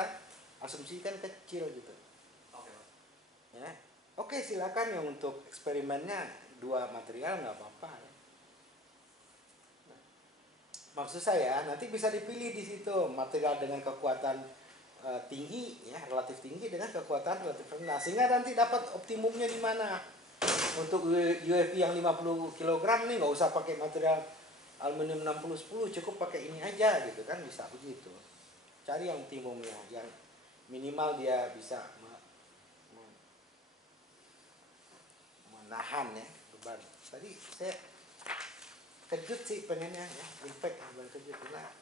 asumsikan kecil gitu. Oke Pak. Ya. Oke, silakan yang untuk eksperimennya 2 material nggak apa-apa. Ya. Nah, maksud saya nanti bisa dipilih di situ material dengan kekuatan tinggi, ya relatif tinggi dengan kekuatan relatif rendah, sehingga nanti dapat optimumnya di mana. Untuk UEV yang 50 kg nih nggak usah pakai material aluminium 6010, cukup pakai ini aja gitu kan, bisa begitu. Cari yang optimumnya, yang minimal dia bisa menahan ya beban. Tadi saya kejut sih pengennya ya, impact bukan kejut lah.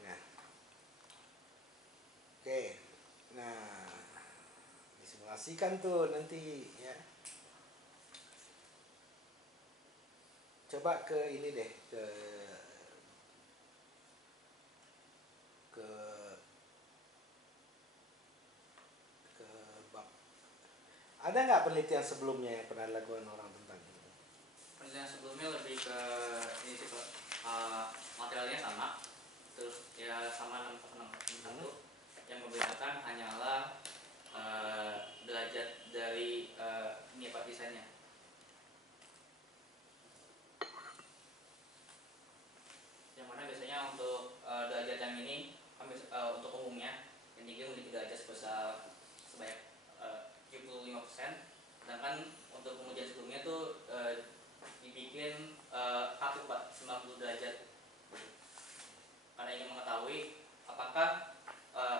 Nah, oke. Nah, disimulasikan tuh nanti ya. Coba ke ini deh, ke bab. Ada nggak penelitian sebelumnya yang pernah dilakukan orang tentang ini? Penelitian sebelumnya lebih ke ini sih Pak. Materialnya sama, terus ya sama 601. Yang membedakan hanyalah derajat dari ini Pak desainnya. Yang mana biasanya untuk derajat yang ini untuk umumnya yang tinggi memiliki derajat sebanyak 75%, sedangkan untuk pengujian sebelumnya tuh dibikin kaku Pak 90 derajat. apakah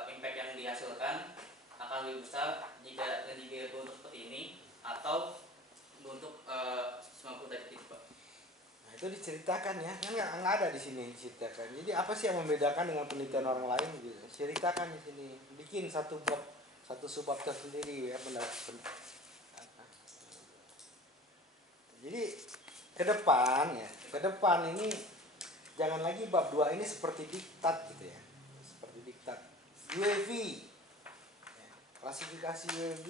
impact yang dihasilkan akan lebih besar jika landing gear berbentuk seperti ini atau berbentuk 90 derajat itu, Pak? Nah, itu diceritakan ya, kan nggak ada di sini diceritakan. Jadi apa sih yang membedakan dengan penelitian orang lain gitu? Ceritakan di sini, bikin satu subbab tersendiri ya benar. Jadi ke depan ini jangan lagi bab 2 ini seperti diktat gitu ya. Seperti diktat. UAV. Ya, klasifikasi UAV.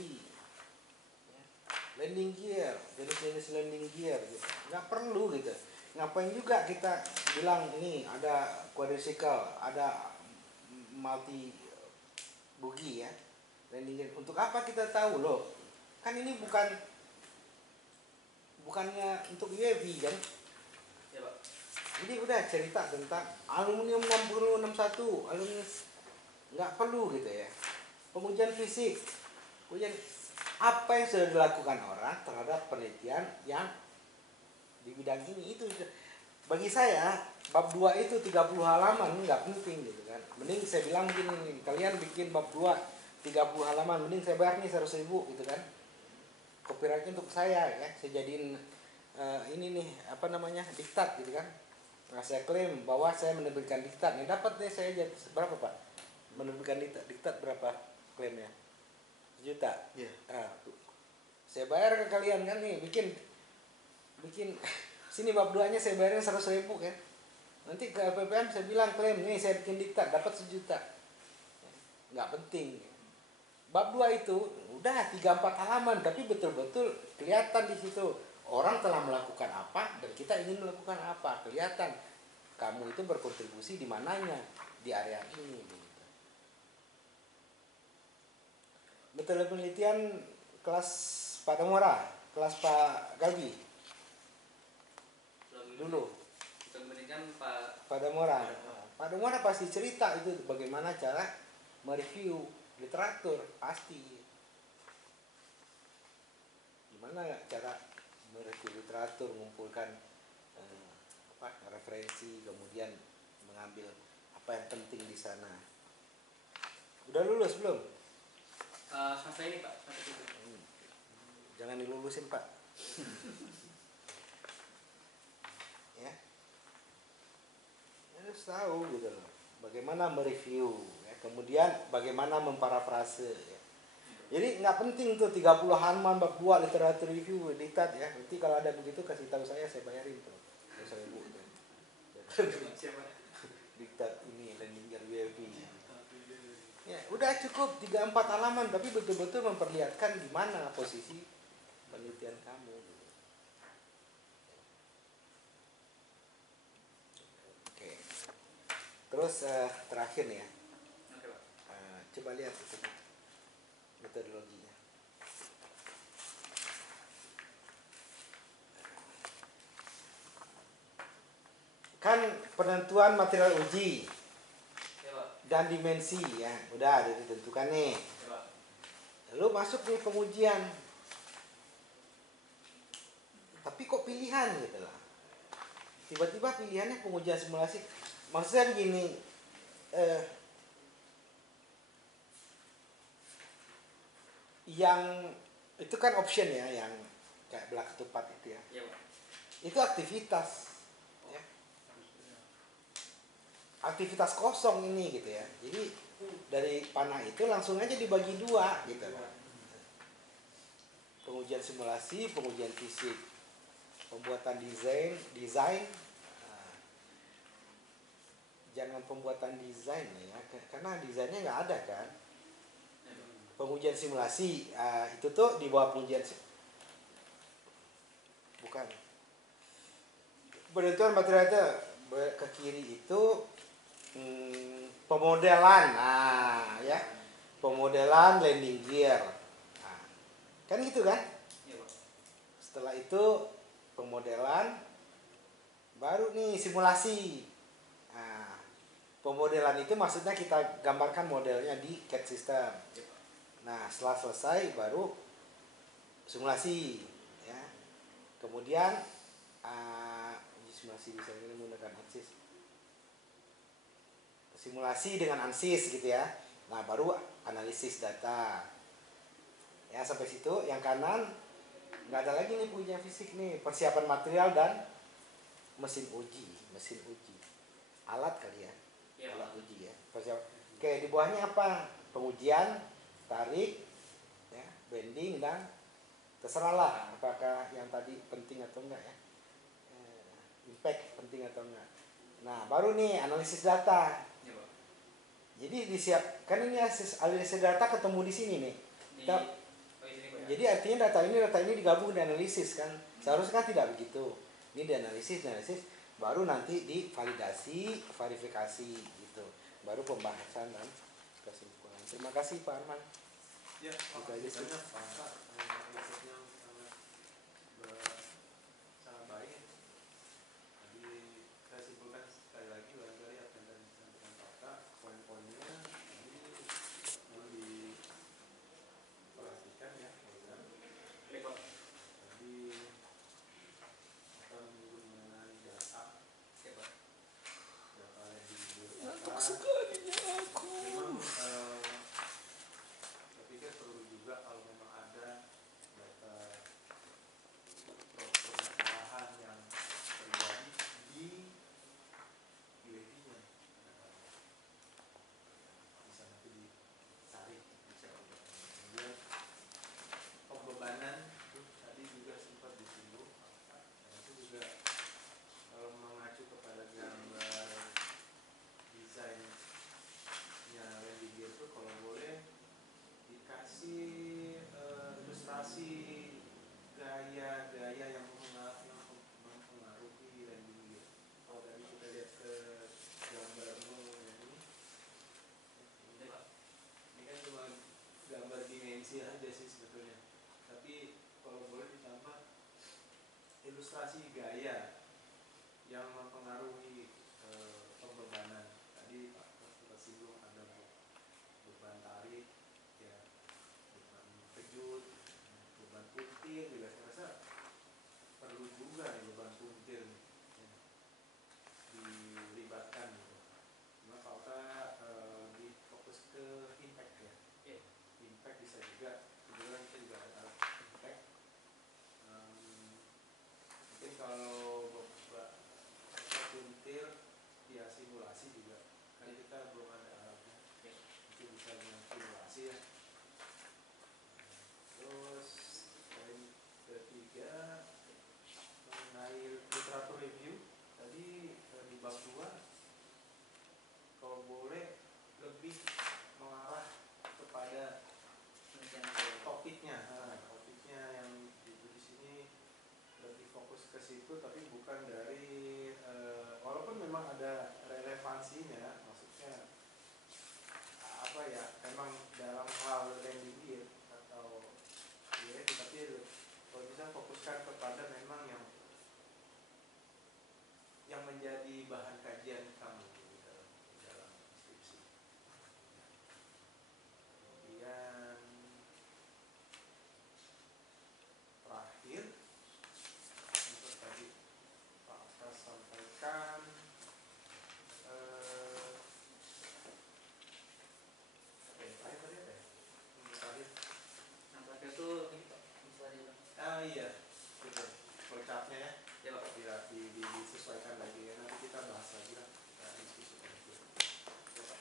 Ya, landing gear, jenis-jenis landing gear gitu. Nggak perlu gitu. Ngapain juga kita bilang ini ada quadricycle, ada multi bogie ya. Landing gear. Untuk apa kita tahu loh? Kan ini bukannya untuk UAV kan? Ya, Pak. Jadi udah cerita tentang aluminium 60 61, aluminium nggak perlu gitu ya. Pengujian fisik, kemudian apa yang sudah dilakukan orang terhadap penelitian yang di bidang ini itu bagi saya bab 2 itu 30 halaman nggak penting gitu kan. Mending saya bilang begini nih, kalian bikin bab 2 30 halaman, mending saya bayar nih 100.000 gitu kan. Copyrightnya untuk saya ya, saya jadiin ini nih apa namanya diktat gitu kan. Nah, saya klaim bahwa saya menerbitkan diktat nih, dapat nih saya jadi berapa Pak? Menerbitkan diktat berapa klaimnya? 1 juta. Iya. Nah, saya bayar ke kalian kan nih, bikin sini bab 2-nya saya bayarin 100.000 kan. Nanti ke LPPM saya bilang klaim nih saya bikin diktat dapat 1 juta. Nggak penting. Bab 2 itu udah 3-4 halaman tapi betul-betul kelihatan di situ orang telah melakukan apa dan kita ingin melakukan apa, kelihatan kamu itu berkontribusi di mananya di area ini gitu. Metode penelitian kelas Pak Damora, kelas Pak Galbi dulu. Kita memberikan Pak Damora. Pak Damora pasti cerita itu bagaimana cara mereview literatur pasti. Gimana cara mereview literatur, mengumpulkan referensi, kemudian mengambil apa yang penting di sana. Udah lulus belum? sampai ini, Pak. Sampai itu. Jangan dilulusin Pak. Ya, harus tahu gitu loh. Bagaimana mereview, ya. Kemudian bagaimana memparafrase. Ya. Jadi nggak penting tuh 30 halaman bab 2 literatur review diktat ya. Nanti kalau ada begitu kasih tahu saya bayarin tuh. 100.000 tuh. Diktat ini landing gear UAV. Ya, udah cukup 3-4 halaman tapi betul-betul memperlihatkan di mana posisi penelitian kamu. Oke. Terus terakhir nih ya. Oke, Pak. Coba lihat itu metodologinya. Kan penentuan material uji Ya, Pak. dan dimensi ya, udah ada ditentukan nih. Ya, Pak. Lalu masuk nih pengujian. Tapi kok pilihan gitu lah. Tiba-tiba pilihannya pengujian simulasi. Maksudnya begini, yang itu kan option ya, yang kayak belah ketupat itu ya. Ya, Pak. Itu aktivitas. Ya. Aktivitas kosong ini gitu ya. Jadi dari panah itu langsung aja dibagi 2 gitu. Pengujian simulasi, pengujian fisik, pembuatan desain. Nah, jangan pembuatan desain ya, karena desainnya nggak ada kan. Pengujian simulasi itu tuh di bawah pengujian bukan. Penentuan material itu ke kiri itu pemodelan, nah ya, pemodelan landing gear, nah, kan gitu kan? Ya, Pak. Setelah itu pemodelan, baru nih simulasi. Nah, pemodelan itu maksudnya kita gambarkan modelnya di CAD system. Ya, Pak. Nah, setelah selesai baru simulasi, ya. Kemudian simulasi bisa menggunakan ANSYS. simulasi dengan ANSYS gitu ya. Nah baru analisis data. Ya sampai situ. Yang kanan nggak ada lagi nih ujian fisik nih, persiapan material dan mesin uji, alat kali ya, Iya, alat Pak. uji ya. Oke, di bawahnya apa? Pengujian, tarik, ya, bending dan terserah lah apakah yang tadi penting atau enggak ya. Impact penting atau enggak. Nah, baru nih analisis data. Iya, Pak. Jadi disiapkan ini analisis data ketemu di sini nih. Di Kita- oh, di sini, Pak, ya. Jadi artinya data ini digabung dan analisis kan. Seharusnya kan tidak begitu. Ini dianalisis, baru nanti divalidasi, verifikasi gitu. Baru pembahasan dan kesimpulan. Terima kasih Pak Arman. Ya, Itu aja makasih sih. banyak Pak. Risetnya sangat baik. Jadi saya simpulkan sekali lagi barangkali apa yang tadi disampaikan Pak, poin-poinnya ini perlu diperhatikan ya. Baik, Pak. Jadi kita menyebut mengenai data, Iya, Pak. data yang dibuat. Memang saya pikir perlu juga kalau memang ada data permasalahan yang terjadi di UAV-nya, bisa nanti dicari. Kemudian pembebanan itu tadi juga sempat disinggung, dan itu juga kalau mengacu kepada gambar desainnya landing gear itu kalau boleh dikasih ilustrasi gaya-gaya yang mempengaruhi landing gear. Kalau tadi kita lihat ke gambar yang ini Iya, Pak. kan cuma gambar dimensi aja sih sebetulnya. Tapi kalau boleh ditambah ilustrasi gaya yang mempengaruhi pembebanan. Tadi Pak sempat singgung ada beban tarik, ya, beban kejut, beban puntir juga saya rasa perlu juga nih beban puntir nih, ya, dilibatkan gitu. Cuma kalau kita lebih fokus ke impact ya. Iya. Impact bisa juga, kebetulan kita juga ada alat impact. Mungkin kalau beberapa puntir via simulasi juga, kan kita belum ada alatnya. Iya. Mungkin bisa dengan simulasi ya. Terus poin ketiga mengenai literatur review tadi di bab 2 kalau boleh lebih mengarah kepada Penelitian ke topiknya. Topiknya yang di sini lebih fokus ke situ, tapi bukan dari walaupun memang ada relevansinya, maksudnya apa ya, memang dalam hal landing gear atau ya, tapi kalau bisa fokuskan kepada memang yang menjadi bahan kajian kamu di dalam skripsi. Kemudian terakhir untuk tadi Pak Atas sampaikan terakhir tadi apa ya? Yang terakhir yang terakhir itu ini, Pak. Misalnya, iya betul, flowchartnya ya. ya, Pak. Disesuaikan lagi ya. Nanti kita bahas lagi lah, kita diskusikan itu.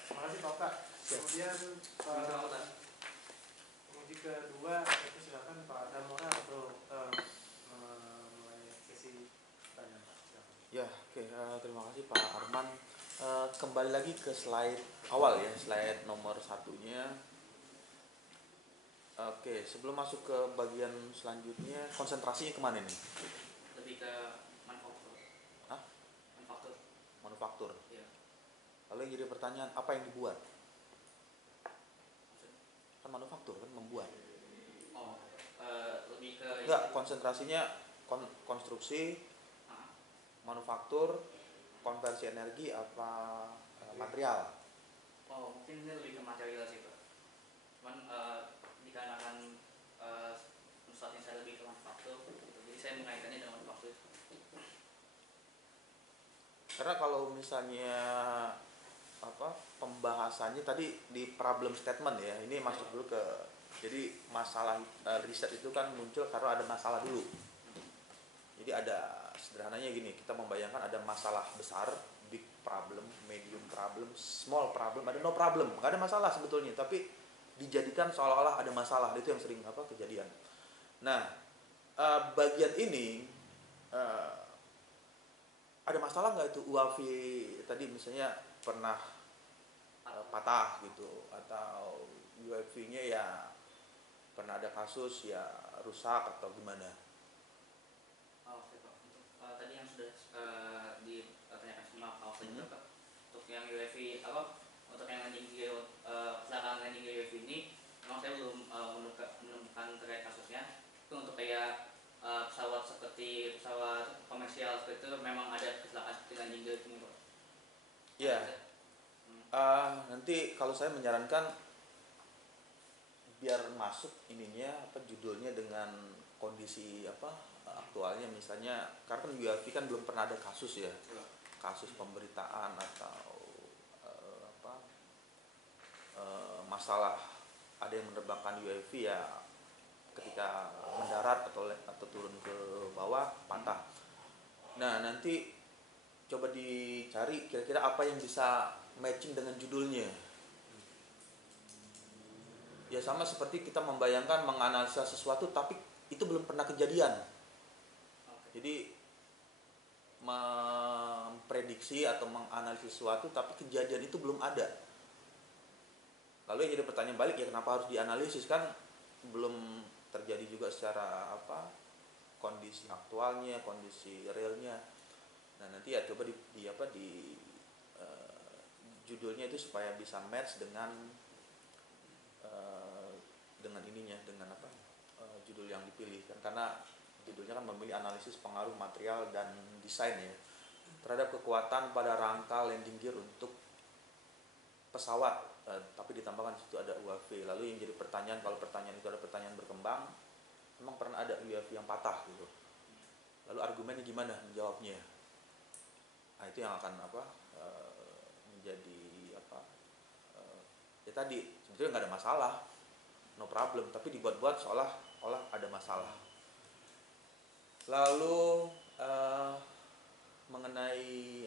Terima kasih Pak. Kemudian Sama-sama, Pak. penguji kedua itu silakan Pak Damora untuk mulai sesi tanya Pak. Silakan. Ya, oke. Terima kasih Pak Arman. Kembali lagi ke slide awal ya, slide nomor satunya. Oke, sebelum masuk ke bagian selanjutnya, konsentrasinya kemana nih? Lebih ke manufaktur. Hah? Manufaktur. Manufaktur. Iya. Lalu yang jadi pertanyaan, apa yang dibuat? Maksudnya? Kan manufaktur kan membuat. Oh, lebih ke Enggak, konsentrasinya konstruksi, Ah, manufaktur, konversi energi apa material? oh, mungkin ini lebih ke material sih, Pak. Cuman dikarenakan saat ini saya lebih ke manufaktur, gitu. Jadi saya mengaitkannya dengan manufaktur. Karena kalau misalnya apa pembahasannya tadi di problem statement ya. Ini masuk dulu ke, jadi masalah riset itu kan muncul karena ada masalah dulu. Jadi ada sederhananya gini, kita membayangkan ada masalah besar, big problem, medium problem, small problem, ada no problem, nggak ada masalah sebetulnya, tapi dijadikan seolah-olah ada masalah. Itu yang sering kejadian. Nah, bagian ini ada masalah nggak itu UAV tadi misalnya pernah patah gitu, atau UAV-nya ya pernah ada kasus ya rusak atau gimana? Oke Pak, untuk tadi yang sudah ditanyakan sama Pak Alfred juga Pak, untuk yang UAV untuk yang landing gear, kecelakaan landing gear UAV ini memang saya belum menemukan terkait kasusnya. Itu untuk kayak pesawat seperti pesawat komersial seperti itu memang ada kecelakaan seperti landing gear ini Pak. Iya. Nanti kalau saya menyarankan biar masuk ininya judulnya dengan kondisi aktualnya, misalnya karena kan UAV kan belum pernah ada kasus ya, kasus pemberitaan atau masalah ada yang menerbangkan UAV ya ketika mendarat atau turun ke bawah patah. Nah, nanti coba dicari kira-kira apa yang bisa matching dengan judulnya. Ya sama seperti kita membayangkan menganalisa sesuatu tapi itu belum pernah kejadian. Jadi memprediksi atau menganalisis sesuatu tapi kejadian itu belum ada. Lalu yang jadi pertanyaan balik, ya kenapa harus dianalisis, kan belum terjadi juga secara kondisi aktualnya, kondisi realnya. Nah, nanti ya coba di judulnya itu supaya bisa match dengan ininya, dengan judul yang dipilih kan, karena judulnya kan memilih analisis pengaruh material dan desain ya terhadap kekuatan pada rangka landing gear untuk pesawat, tapi ditambahkan situ ada UAV. Lalu yang jadi pertanyaan, kalau pertanyaan itu ada pertanyaan berkembang, memang pernah ada UAV yang patah gitu, lalu argumennya gimana menjawabnya? Nah, itu yang akan menjadi ya tadi sebetulnya nggak ada masalah, no problem, tapi dibuat-buat seolah-olah ada masalah. Lalu mengenai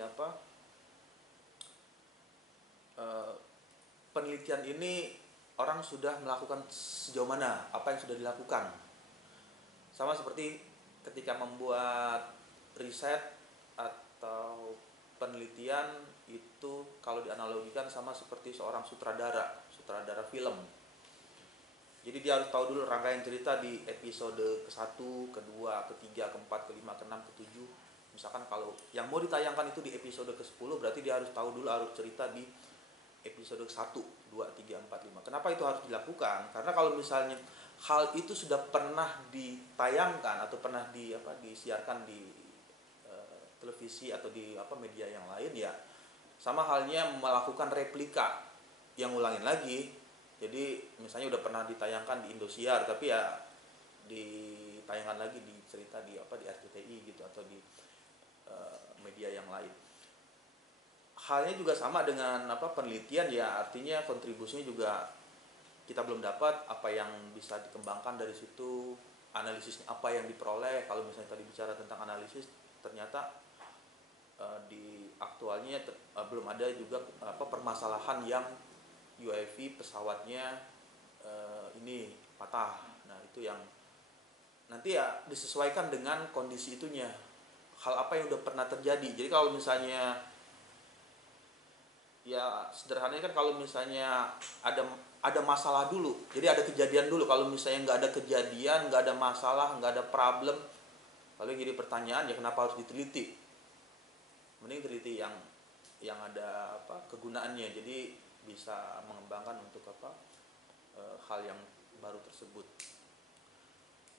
penelitian ini orang sudah melakukan sejauh mana, apa yang sudah dilakukan. Sama seperti ketika membuat riset atau penelitian itu, kalau dianalogikan sama seperti seorang sutradara film. Jadi dia harus tahu dulu rangkaian cerita di episode ke-1, ke-2, ke-3, ke-4, ke-5, ke-6, ke-7. Misalkan kalau yang mau ditayangkan itu di episode ke-10, berarti dia harus tahu dulu alur cerita di episode 1, 2, 3, 4, 5. Kenapa itu harus dilakukan? Karena kalau misalnya hal itu sudah pernah ditayangkan atau pernah disiarkan di televisi atau di media yang lain, ya sama halnya melakukan replika yang ulangin lagi. Jadi misalnya udah pernah ditayangkan di Indosiar, tapi ya ditayangkan lagi di cerita di RCTI gitu, atau di media yang lain. Halnya juga sama dengan penelitian, ya artinya kontribusinya juga kita belum dapat apa yang bisa dikembangkan dari situ, analisisnya apa yang diperoleh. Kalau misalnya tadi bicara tentang analisis, ternyata di aktualnya belum ada juga permasalahan yang UAV pesawatnya ini patah. Nah, itu yang nanti ya disesuaikan dengan kondisi itunya, hal apa yang udah pernah terjadi. Jadi kalau misalnya ya sederhananya kan, kalau misalnya ada masalah dulu, jadi ada kejadian dulu. Kalau misalnya nggak ada kejadian, nggak ada masalah, nggak ada problem, lalu jadi pertanyaan, ya kenapa harus diteliti? Mending teliti yang ada kegunaannya, jadi bisa mengembangkan untuk hal yang baru tersebut.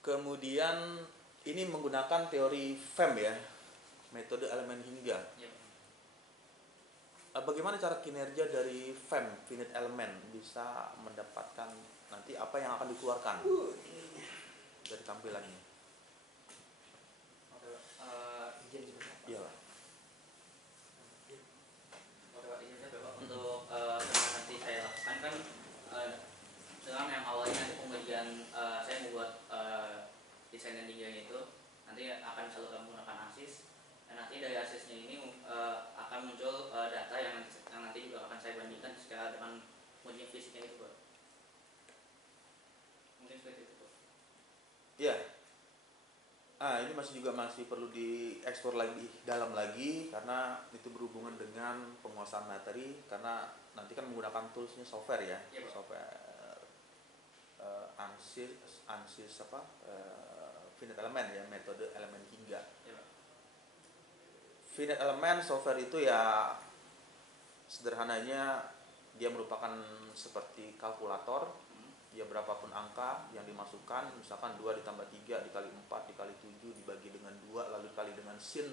Kemudian ini menggunakan teori FEM ya, metode elemen hingga. Bagaimana cara kinerja dari FEM, finite element, bisa mendapatkan nanti apa yang akan dikeluarkan dari tampilannya? Iya Pak. Untuk nanti Ini masih perlu dieksplor lagi dalam lagi karena itu berhubungan dengan penguasaan materi, karena nanti kan menggunakan toolsnya software ya, Iya, Pak. software ANSYS finite element ya, metode elemen hingga. Iya, Pak. Finite element software itu ya sederhananya dia merupakan seperti kalkulator. Ya berapapun angka yang dimasukkan, misalkan 2 ditambah 3 dikali 4 dikali 7 dibagi dengan 2 lalu dikali dengan sin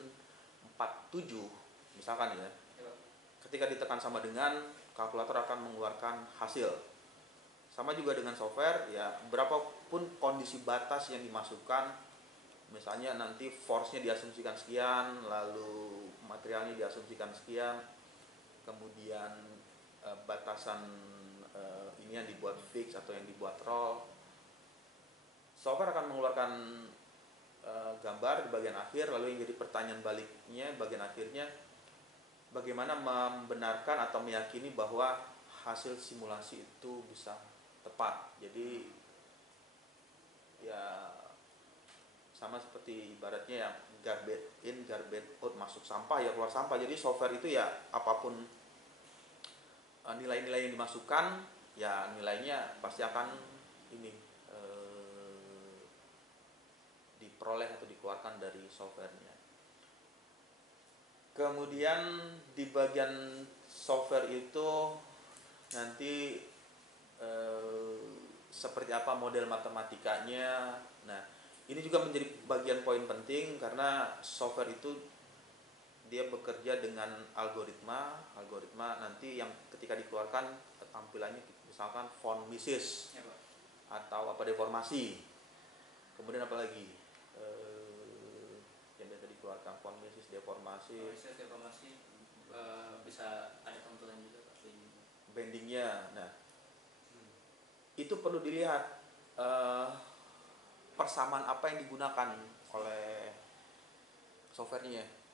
47 misalkan ya. Iya, Pak. Ketika ditekan sama dengan, kalkulator akan mengeluarkan hasil. Sama juga dengan software, ya berapapun kondisi batas yang dimasukkan, misalnya nanti force-nya diasumsikan sekian, lalu materialnya diasumsikan sekian, kemudian batasan ini yang dibuat fix atau yang dibuat roll, software akan mengeluarkan gambar di bagian akhir. Lalu yang jadi pertanyaan baliknya bagian akhirnya, bagaimana membenarkan atau meyakini bahwa hasil simulasi itu bisa tepat. Jadi ya sama seperti ibaratnya yang garbage in garbage out, masuk sampah ya keluar sampah. Jadi software itu ya apapun nilai-nilai yang dimasukkan, ya nilainya pasti akan ini diperoleh atau dikeluarkan dari softwarenya. Kemudian di bagian software itu nanti seperti apa model matematikanya. Nah, ini juga menjadi bagian poin penting karena software itu dia bekerja dengan algoritma nanti yang ketika dikeluarkan tampilannya misalkan font misis Iya, Pak. atau apa deformasi. Kemudian apa lagi yang tadi dikeluarkan font misis, deformasi, Informasi bisa ada tampilan juga, Pak. bendingnya. Nah, itu perlu dilihat persamaan apa yang digunakan oleh softwarenya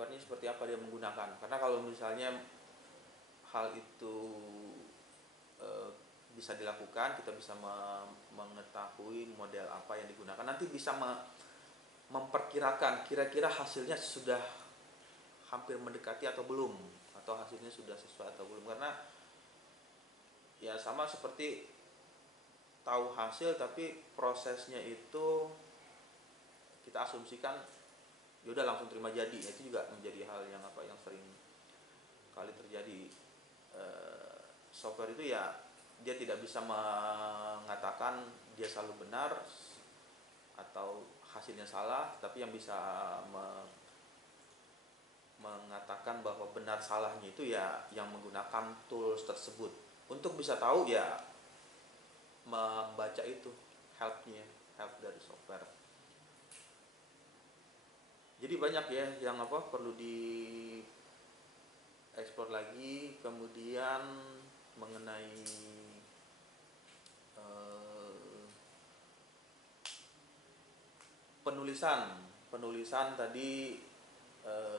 seperti apa dia menggunakan. Karena kalau misalnya hal itu bisa dilakukan, kita bisa mengetahui model apa yang digunakan, nanti bisa memperkirakan kira-kira hasilnya sudah hampir mendekati atau belum, atau hasilnya sudah sesuai atau belum. Karena ya sama seperti tahu hasil tapi prosesnya itu kita asumsikan ya udah langsung terima jadi, itu juga menjadi hal yang sering kali terjadi. Software itu ya dia tidak bisa mengatakan dia selalu benar atau hasilnya salah, tapi yang bisa mengatakan bahwa benar salahnya itu ya yang menggunakan tools tersebut. Untuk bisa tahu ya membaca itu help dari software. Jadi banyak ya yang perlu dieksplor lagi. Kemudian mengenai penulisan tadi,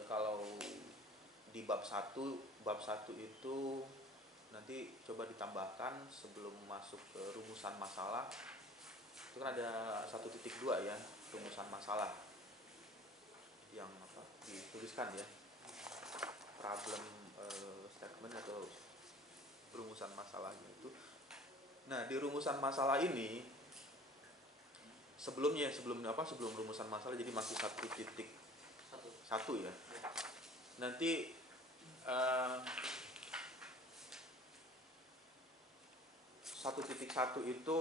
kalau di bab 1 itu nanti coba ditambahkan sebelum masuk ke rumusan masalah. Itu kan ada 1.2 ya, rumusan masalah yang dituliskan ya, problem statement atau rumusan masalahnya itu. Nah, di rumusan masalah ini sebelum rumusan masalah, jadi masih 1.1 ya. Nanti 1.1 itu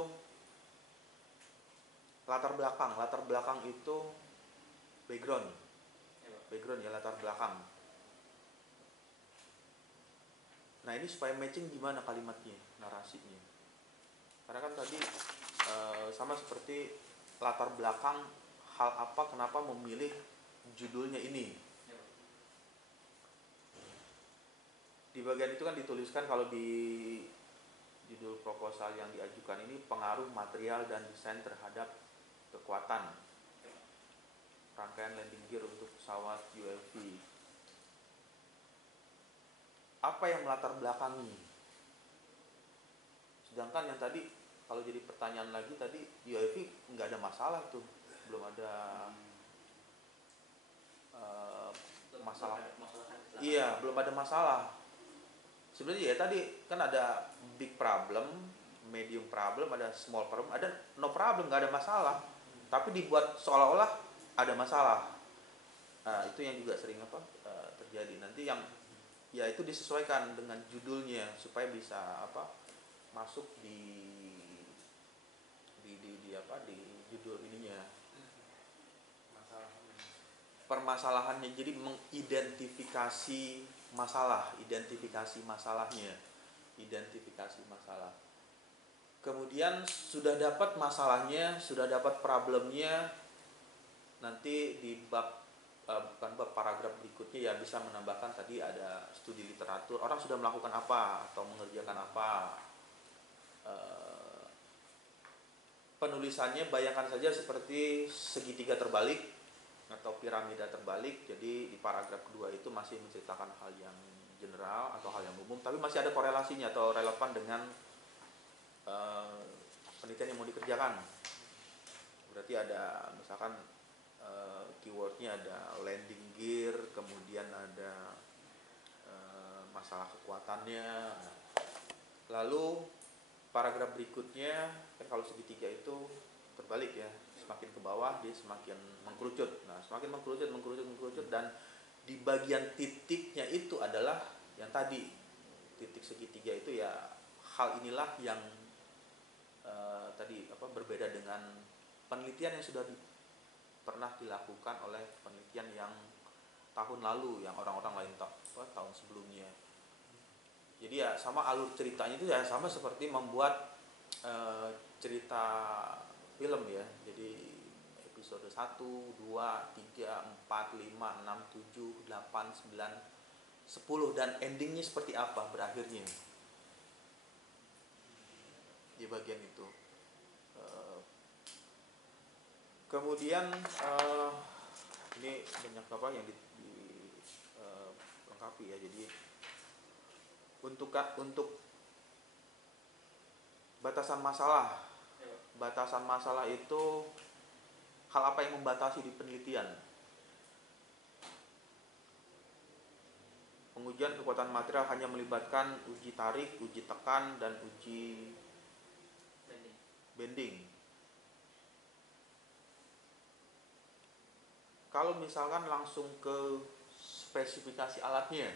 latar belakang itu background ya, latar belakang. Nah, ini supaya matching gimana kalimatnya, narasinya. Karena kan tadi sama seperti latar belakang hal apa, kenapa memilih judulnya ini. Di bagian itu kan dituliskan kalau di judul proposal yang diajukan ini, pengaruh material dan desain terhadap kekuatan rangkaian landing gear untuk pesawat UAV. Apa yang melatar belakangi? Sedangkan yang tadi kalau jadi pertanyaan lagi tadi, UAV nggak ada masalah tuh, belum ada eh, masalah. masalah Iya, belum ada masalah. Sebenarnya ya tadi kan ada big problem, medium problem, ada small problem, ada no problem, nggak ada masalah. Tapi dibuat seolah-olah ada masalah. Nah, itu yang juga sering terjadi. Nanti yang ya itu disesuaikan dengan judulnya supaya bisa masuk di judul ininya. Permasalahannya, jadi mengidentifikasi masalah, identifikasi masalahnya, identifikasi masalah. Kemudian sudah dapat masalahnya, sudah dapat problemnya, nanti di bukan bab paragraf berikutnya ya bisa menambahkan tadi ada studi literatur, orang sudah melakukan apa atau mengerjakan apa. Penulisannya bayangkan saja seperti segitiga terbalik atau piramida terbalik. Jadi di paragraf kedua itu masih menceritakan hal yang general atau hal yang umum, tapi masih ada korelasinya atau relevan dengan penelitian yang mau dikerjakan. Berarti ada misalkan keywordnya ada landing gear, kemudian ada masalah kekuatannya. Lalu paragraf berikutnya kan kalau segitiga itu terbalik ya, semakin ke bawah dia semakin mengkerucut. Nah, semakin mengkerucut dan di bagian titiknya itu adalah yang tadi titik segitiga itu ya, hal inilah yang tadi berbeda dengan penelitian yang sudah pernah dilakukan oleh penelitian yang tahun lalu, yang orang-orang lain tahun sebelumnya. Jadi ya sama alur ceritanya itu ya sama seperti membuat cerita film ya. Jadi episode 1, 2, 3, 4, 5, 6, 7, 8, 9, 10 dan endingnya seperti apa berakhirnya di bagian itu. Kemudian ini banyak yang dilengkapi ya. Jadi untuk batasan masalah itu hal apa yang membatasi di penelitian? Pengujian kekuatan material hanya melibatkan uji tarik, uji tekan, dan uji bending. Kalau misalkan langsung ke spesifikasi alatnya,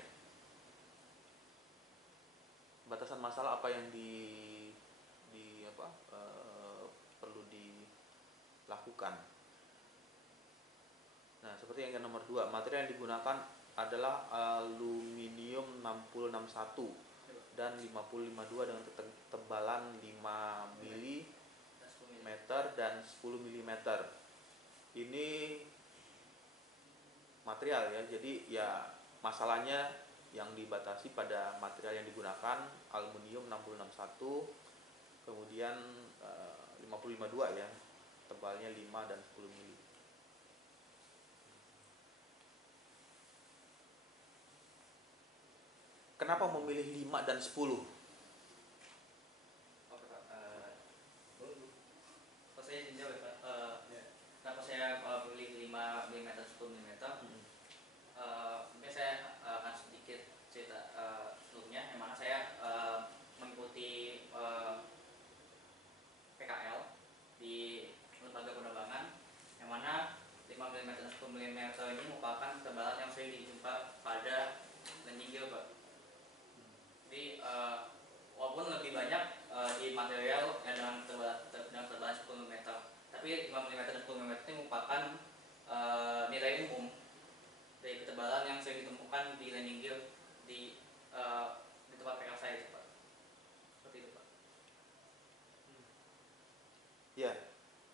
batasan masalah apa yang perlu dilakukan. Nah, seperti yang nomor 2, material yang digunakan adalah aluminium 6061 dan 5052 dengan ketebalan 5 mm dan 10 mm. Ini material ya, jadi ya masalahnya yang dibatasi pada material yang digunakan aluminium 6061, kemudian 5052 ya, tebalnya 5 dan 10 mm. Kenapa memilih 5 dan 10? Saya jawab Pak. Kenapa saya pilih 5 mm dan 10 mm? Mungkin saya akan sedikit cerita sebelumnya, yang mana saya mengikuti PKL di lembaga penerbangan, yang mana 5 mm dan 10 mm ini merupakan ketebalan yang sering dijumpa pada landing gear Pak. Jadi walaupun lebih banyak di material yang dengan ketebalan 10 mm, tapi 5 mm dan 10 mm ini merupakan nilai umum dari ketebalan yang sering ditemukan di landing gear di tempat PKL saya itu Pak. Seperti itu Pak. Ya,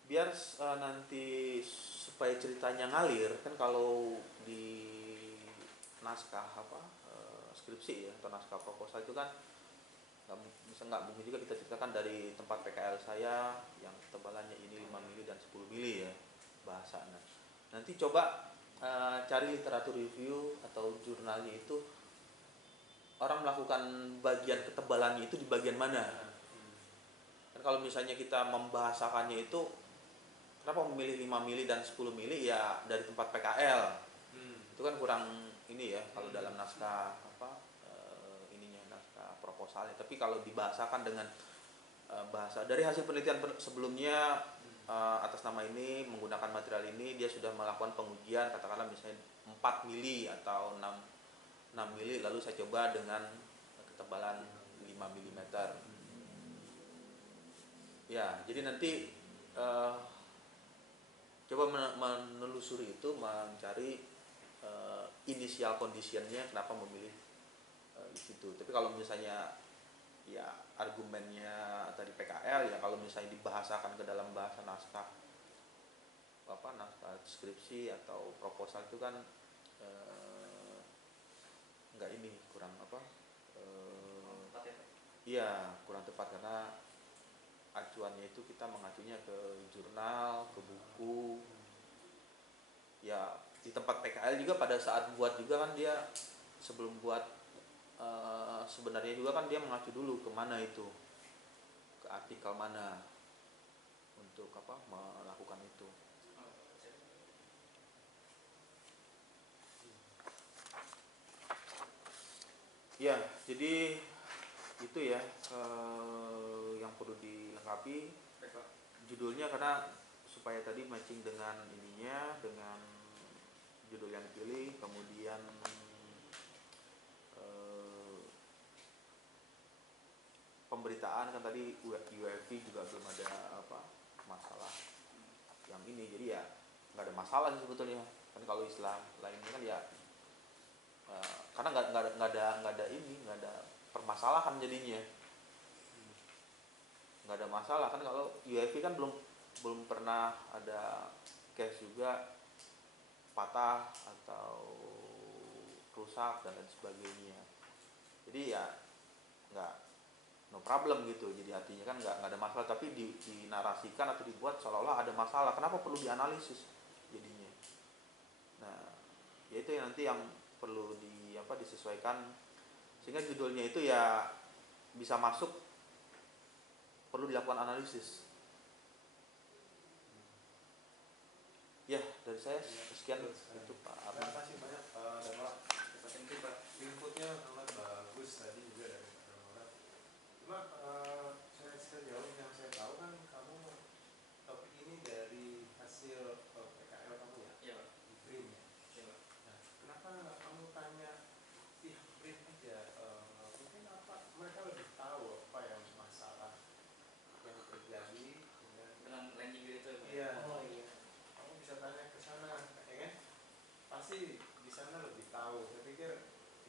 biar nanti supaya ceritanya ngalir, kan kalau di naskah skripsi ya atau naskah proposal itu kan nggak mungkin juga kita ceritakan dari tempat PKL saya yang ketebalannya ini 5 mili dan 10 mili ya bahasanya. Nanti coba cari literatur review atau jurnalnya itu orang melakukan bagian ketebalannya itu di bagian mana. Kan kalau misalnya kita membahasakannya itu kenapa memilih 5 mili dan 10 mili ya dari tempat PKL. Itu kan kurang ini ya kalau dalam naskah ininya naskah proposalnya. Tapi kalau dibahasakan dengan bahasa dari hasil penelitian sebelumnya atas nama ini menggunakan material ini dia sudah melakukan pengujian katakanlah misalnya 4 mili atau 6 mili lalu saya coba dengan ketebalan 5 mm. Ya, jadi nanti coba menelusuri itu mencari initial conditionnya kenapa memilih di situ. Tapi kalau misalnya ya argumennya tadi PKL ya kalau misalnya dibahasakan ke dalam bahasa naskah naskah skripsi atau proposal itu kan enggak ini kurang tepat ya Pak? Iya kurang tepat karena acuannya itu kita mengacunya ke jurnal, ke buku. Ya di tempat PKL juga pada saat buat juga kan dia sebelum buat sebenarnya juga kan dia mengacu dulu kemana itu, ke artikel mana untuk melakukan itu. Ya jadi itu ya yang perlu dilengkapi judulnya karena supaya tadi matching dengan ininya dengan judul yang dipilih, kemudian pemberitaan kan tadi UFV juga belum ada masalah yang ini, jadi ya nggak ada masalah sih sebetulnya kan kalau istilah lainnya kan ya karena nggak ada permasalahan jadinya, nggak ada masalah kan kalau UFV kan belum pernah ada case juga patah atau rusak dan lain sebagainya, jadi ya nggak no problem gitu, jadi artinya kan nggak ada masalah tapi dinarasikan atau dibuat seolah-olah ada masalah, kenapa perlu dianalisis jadinya. Nah ya itu yang nanti yang perlu disesuaikan sehingga judulnya itu ya bisa masuk, perlu dilakukan analisis. Ya dari saya sekian itu Pak Arman. Terima kasih banyak Damal. Inputnya sangat bagus tadi juga dari Damal. Cuma saya sejauh yang saya tahu kan kamu topik ini dari hasil PKL kamu ya? Iya Pak. Di BRIN ya? Iya Pak. Nah, kenapa nggak kamu tanya pihak BRIN aja? Mungkin mereka lebih tahu apa yang masalah yang terjadi Dengan landing gear itu ya Pak? Iya. Oh iya. Kamu bisa tanya ke sana, ya kan? Pasti di sana lebih tahu. Saya pikir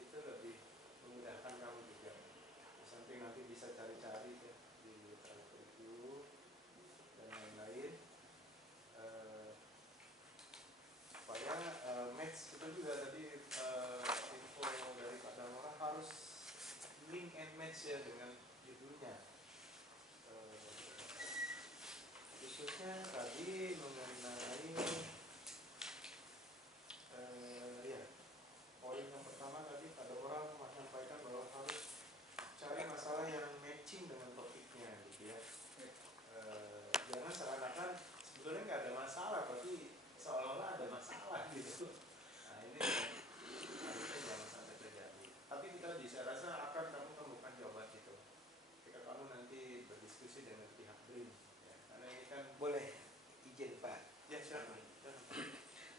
itu lebih memudahkan kamu juga. Di samping nanti bisa cari-cari ya di literatur review dan lain-lain. Supaya match itu juga tadi info dari Pak Damora harus link and match ya dengan judulnya. Khususnya tadi mengenai ya poin yang pertama tadi ada orang menyampaikan bahwa harus cari masalah yang matching dengan topiknya gitu ya. Jangan seakan-akan sebetulnya nggak ada masalah tapi seolah-olah ada masalah gitu. Nah ini harusnya jangan sampai terjadi. Tapi kita saya rasa akan kamu temukan jawaban itu ketika kamu nanti berdiskusi dengan pihak BRIN ya. Karena ini kan Boleh izin Pak. ya silakan.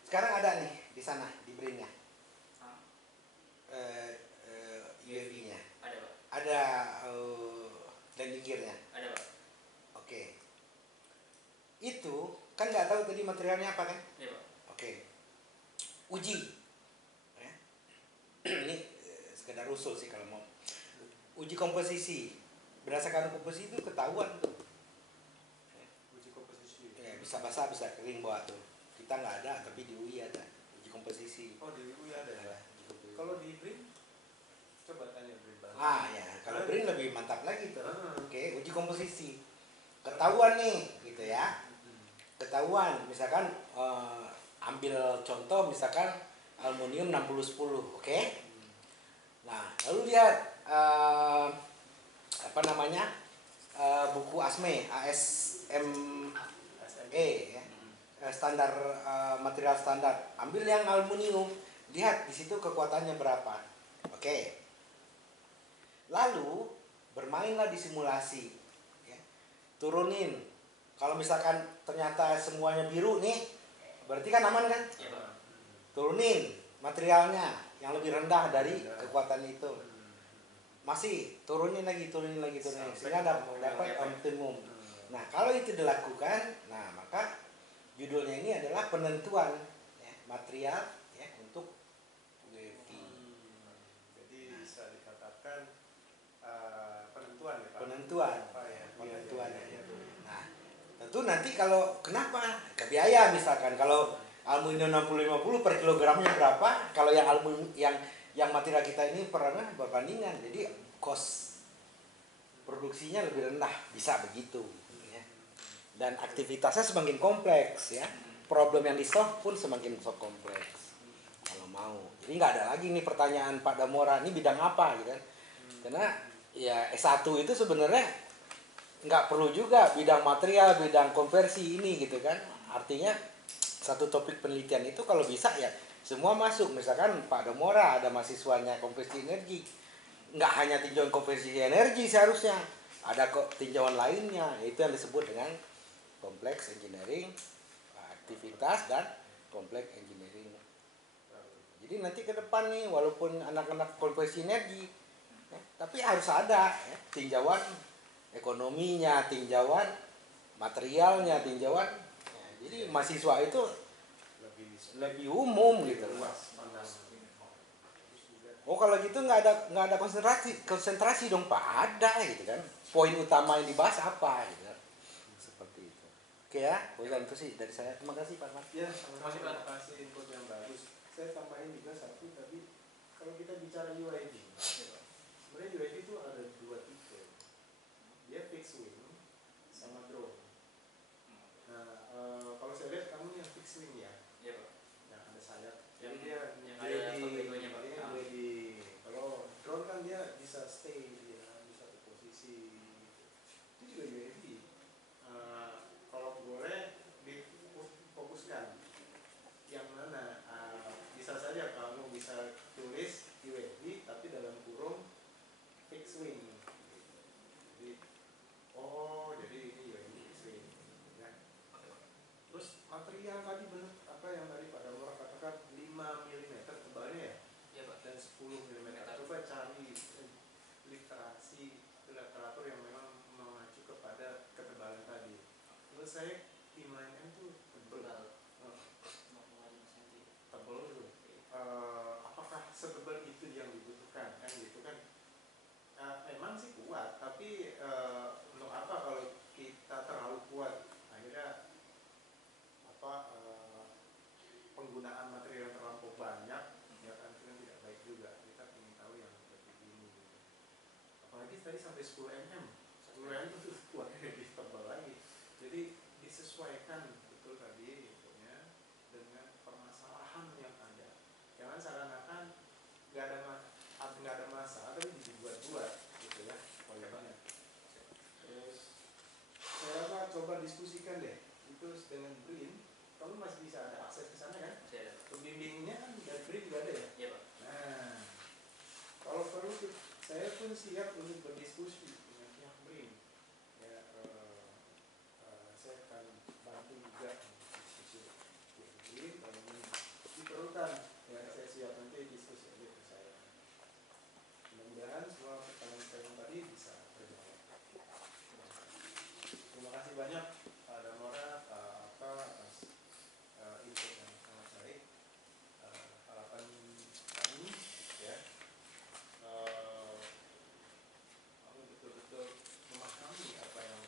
Sekarang ada nih di sana di BRIN-nya Hah? UFV-nya. Ada Pak. Ada landing gear-nya. Ada Pak. Oke. Itu kan nggak tahu tadi materialnya apa kan? Iya Pak. Oke. Uji. Ya. Ini sekedar usul sih kalau mau. Uji komposisi. Berdasarkan komposisi itu ketahuan tuh. Uji komposisi. Ya, bisa basah bisa kering bawa tuh. Kita nggak ada tapi di UI ada uji komposisi. Oh di UI ada ya. Ada. Kalau di BRIN coba tanya BRIN Bang. Ya kalau BRIN lebih mantap lagi tuh. Ah. Oke, uji komposisi. Ketahuan nih gitu ya. Ketahuan misalkan ambil contoh misalkan aluminium 6010, oke? Nah, lalu lihat buku ASME, ASME ya. standar material standar. Ambil yang aluminium, lihat di situ kekuatannya berapa. Oke. Lalu bermainlah di simulasi. Ya. Turunin. Kalau misalkan ternyata semuanya biru nih, berarti kan aman kan? Iya, Pak. Turunin materialnya yang lebih rendah dari kekuatan itu. Masih turunin lagi sehingga dapat optimum. Nah, kalau itu dilakukan, nah maka judulnya ini adalah penentuan ya, material ya untuk UEFI. Jadi bisa dikatakan penentuan ya Pak? Penentuan. Ya? Penentuan. Iya. Nah, tentu nanti kalau kenapa? Ke biaya misalkan kalau aluminium 60-50 per kilogramnya berapa? Kalau yang aluminium yang material kita ini pernah berbandingan, jadi cost produksinya lebih rendah, bisa begitu ya. Dan aktivitasnya semakin kompleks ya, problem yang di solve pun semakin kompleks kalau mau. Jadi nggak ada lagi nih pertanyaan Pak Damora ini bidang apa gitu kan, karena ya S1 itu sebenarnya nggak perlu juga bidang material, bidang konversi ini gitu kan. Artinya satu topik penelitian itu kalau bisa ya semua masuk. Misalkan Pak Damora ada mahasiswanya konversi energi, nggak hanya tinjauan konversi energi, seharusnya ada kok tinjauan lainnya, itu yang disebut dengan kompleks engineering aktivitas dan kompleks engineering. Jadi nanti ke depan nih walaupun anak-anak konversi energi ya, tapi harus ada ya, tinjauan ekonominya, tinjauan materialnya, tinjauan ya, jadi mahasiswa itu lebih umum gitu. Oh kalau gitu nggak ada konsentrasi dong Pak, ada gitu kan. Poin utama yang dibahas apa gitu kan. Seperti itu. Oke ya, itu sih dari saya. Terima kasih Pak Mat. Ya, sama-sama. Terima kasih input yang bagus. Saya tambahin juga satu tadi, kalau kita bicara UID, sebenarnya UID itu ada dua tipe. Dia fixed wing sama drone. Nah, kalau saya lihat kamu yang fixed wing ya, Iya, Pak. yang ada sayap. Yang Jadi dia ada torpedonya, Pak. dia UID. Kalau drone kan dia bisa stay di satu posisi. Itu juga UID. Kalau boleh difokuskan yang mana bisa saja kamu bisa tulis UAV tapi dalam kurung fixed wing. Jadi jadi ini UAV fixed wing. Nah, terus material tadi benar apa yang tadi Pak Damora katakan 5 mm tebalnya ya? Iya, Pak. Dan 10 mm. Coba cari literasi literatur yang memang mengacu kepada ketebalan tadi. Menurut saya 5 mm itu tebal. Tebal tuh. Apakah setebal itu yang dibutuhkan kan gitu kan? Memang sih kuat, tapi untuk apa kalau kita terlalu kuat? Akhirnya penggunaan material yang terlalu banyak ya kan itu kan tidak baik juga. Kita ingin tahu yang seperti ini. Apalagi tadi sampai 10 mm. 10 mm itu kuat lebih tebal lagi. Jadi disesuaikan betul tadi infonya dengan permasalahan yang ada. Jangan seakan-akan nggak ada masalah tapi dibuat-buat gitu ya poinnya. Terus saya rasa coba diskusikan deh itu dengan BRIN. Kamu masih bisa ada akses ke sana kan? Pembimbingnya kan dari BRIN juga ada ya? Iya, Pak. Nah, kalau perlu saya pun siap untuk berdiskusi dengan pihak BRIN. Ya, saya akan bantu juga diskusi BRIN kalau diperlukan. Ya, saya siap nanti diskusi aja ke saya. Mudah-mudahan semua pertanyaan-pertanyaan tadi bisa terjawab. Terima kasih banyak Pak Damora atas input yang sangat baik. Harapan kami ya kamu betul-betul memahami apa yang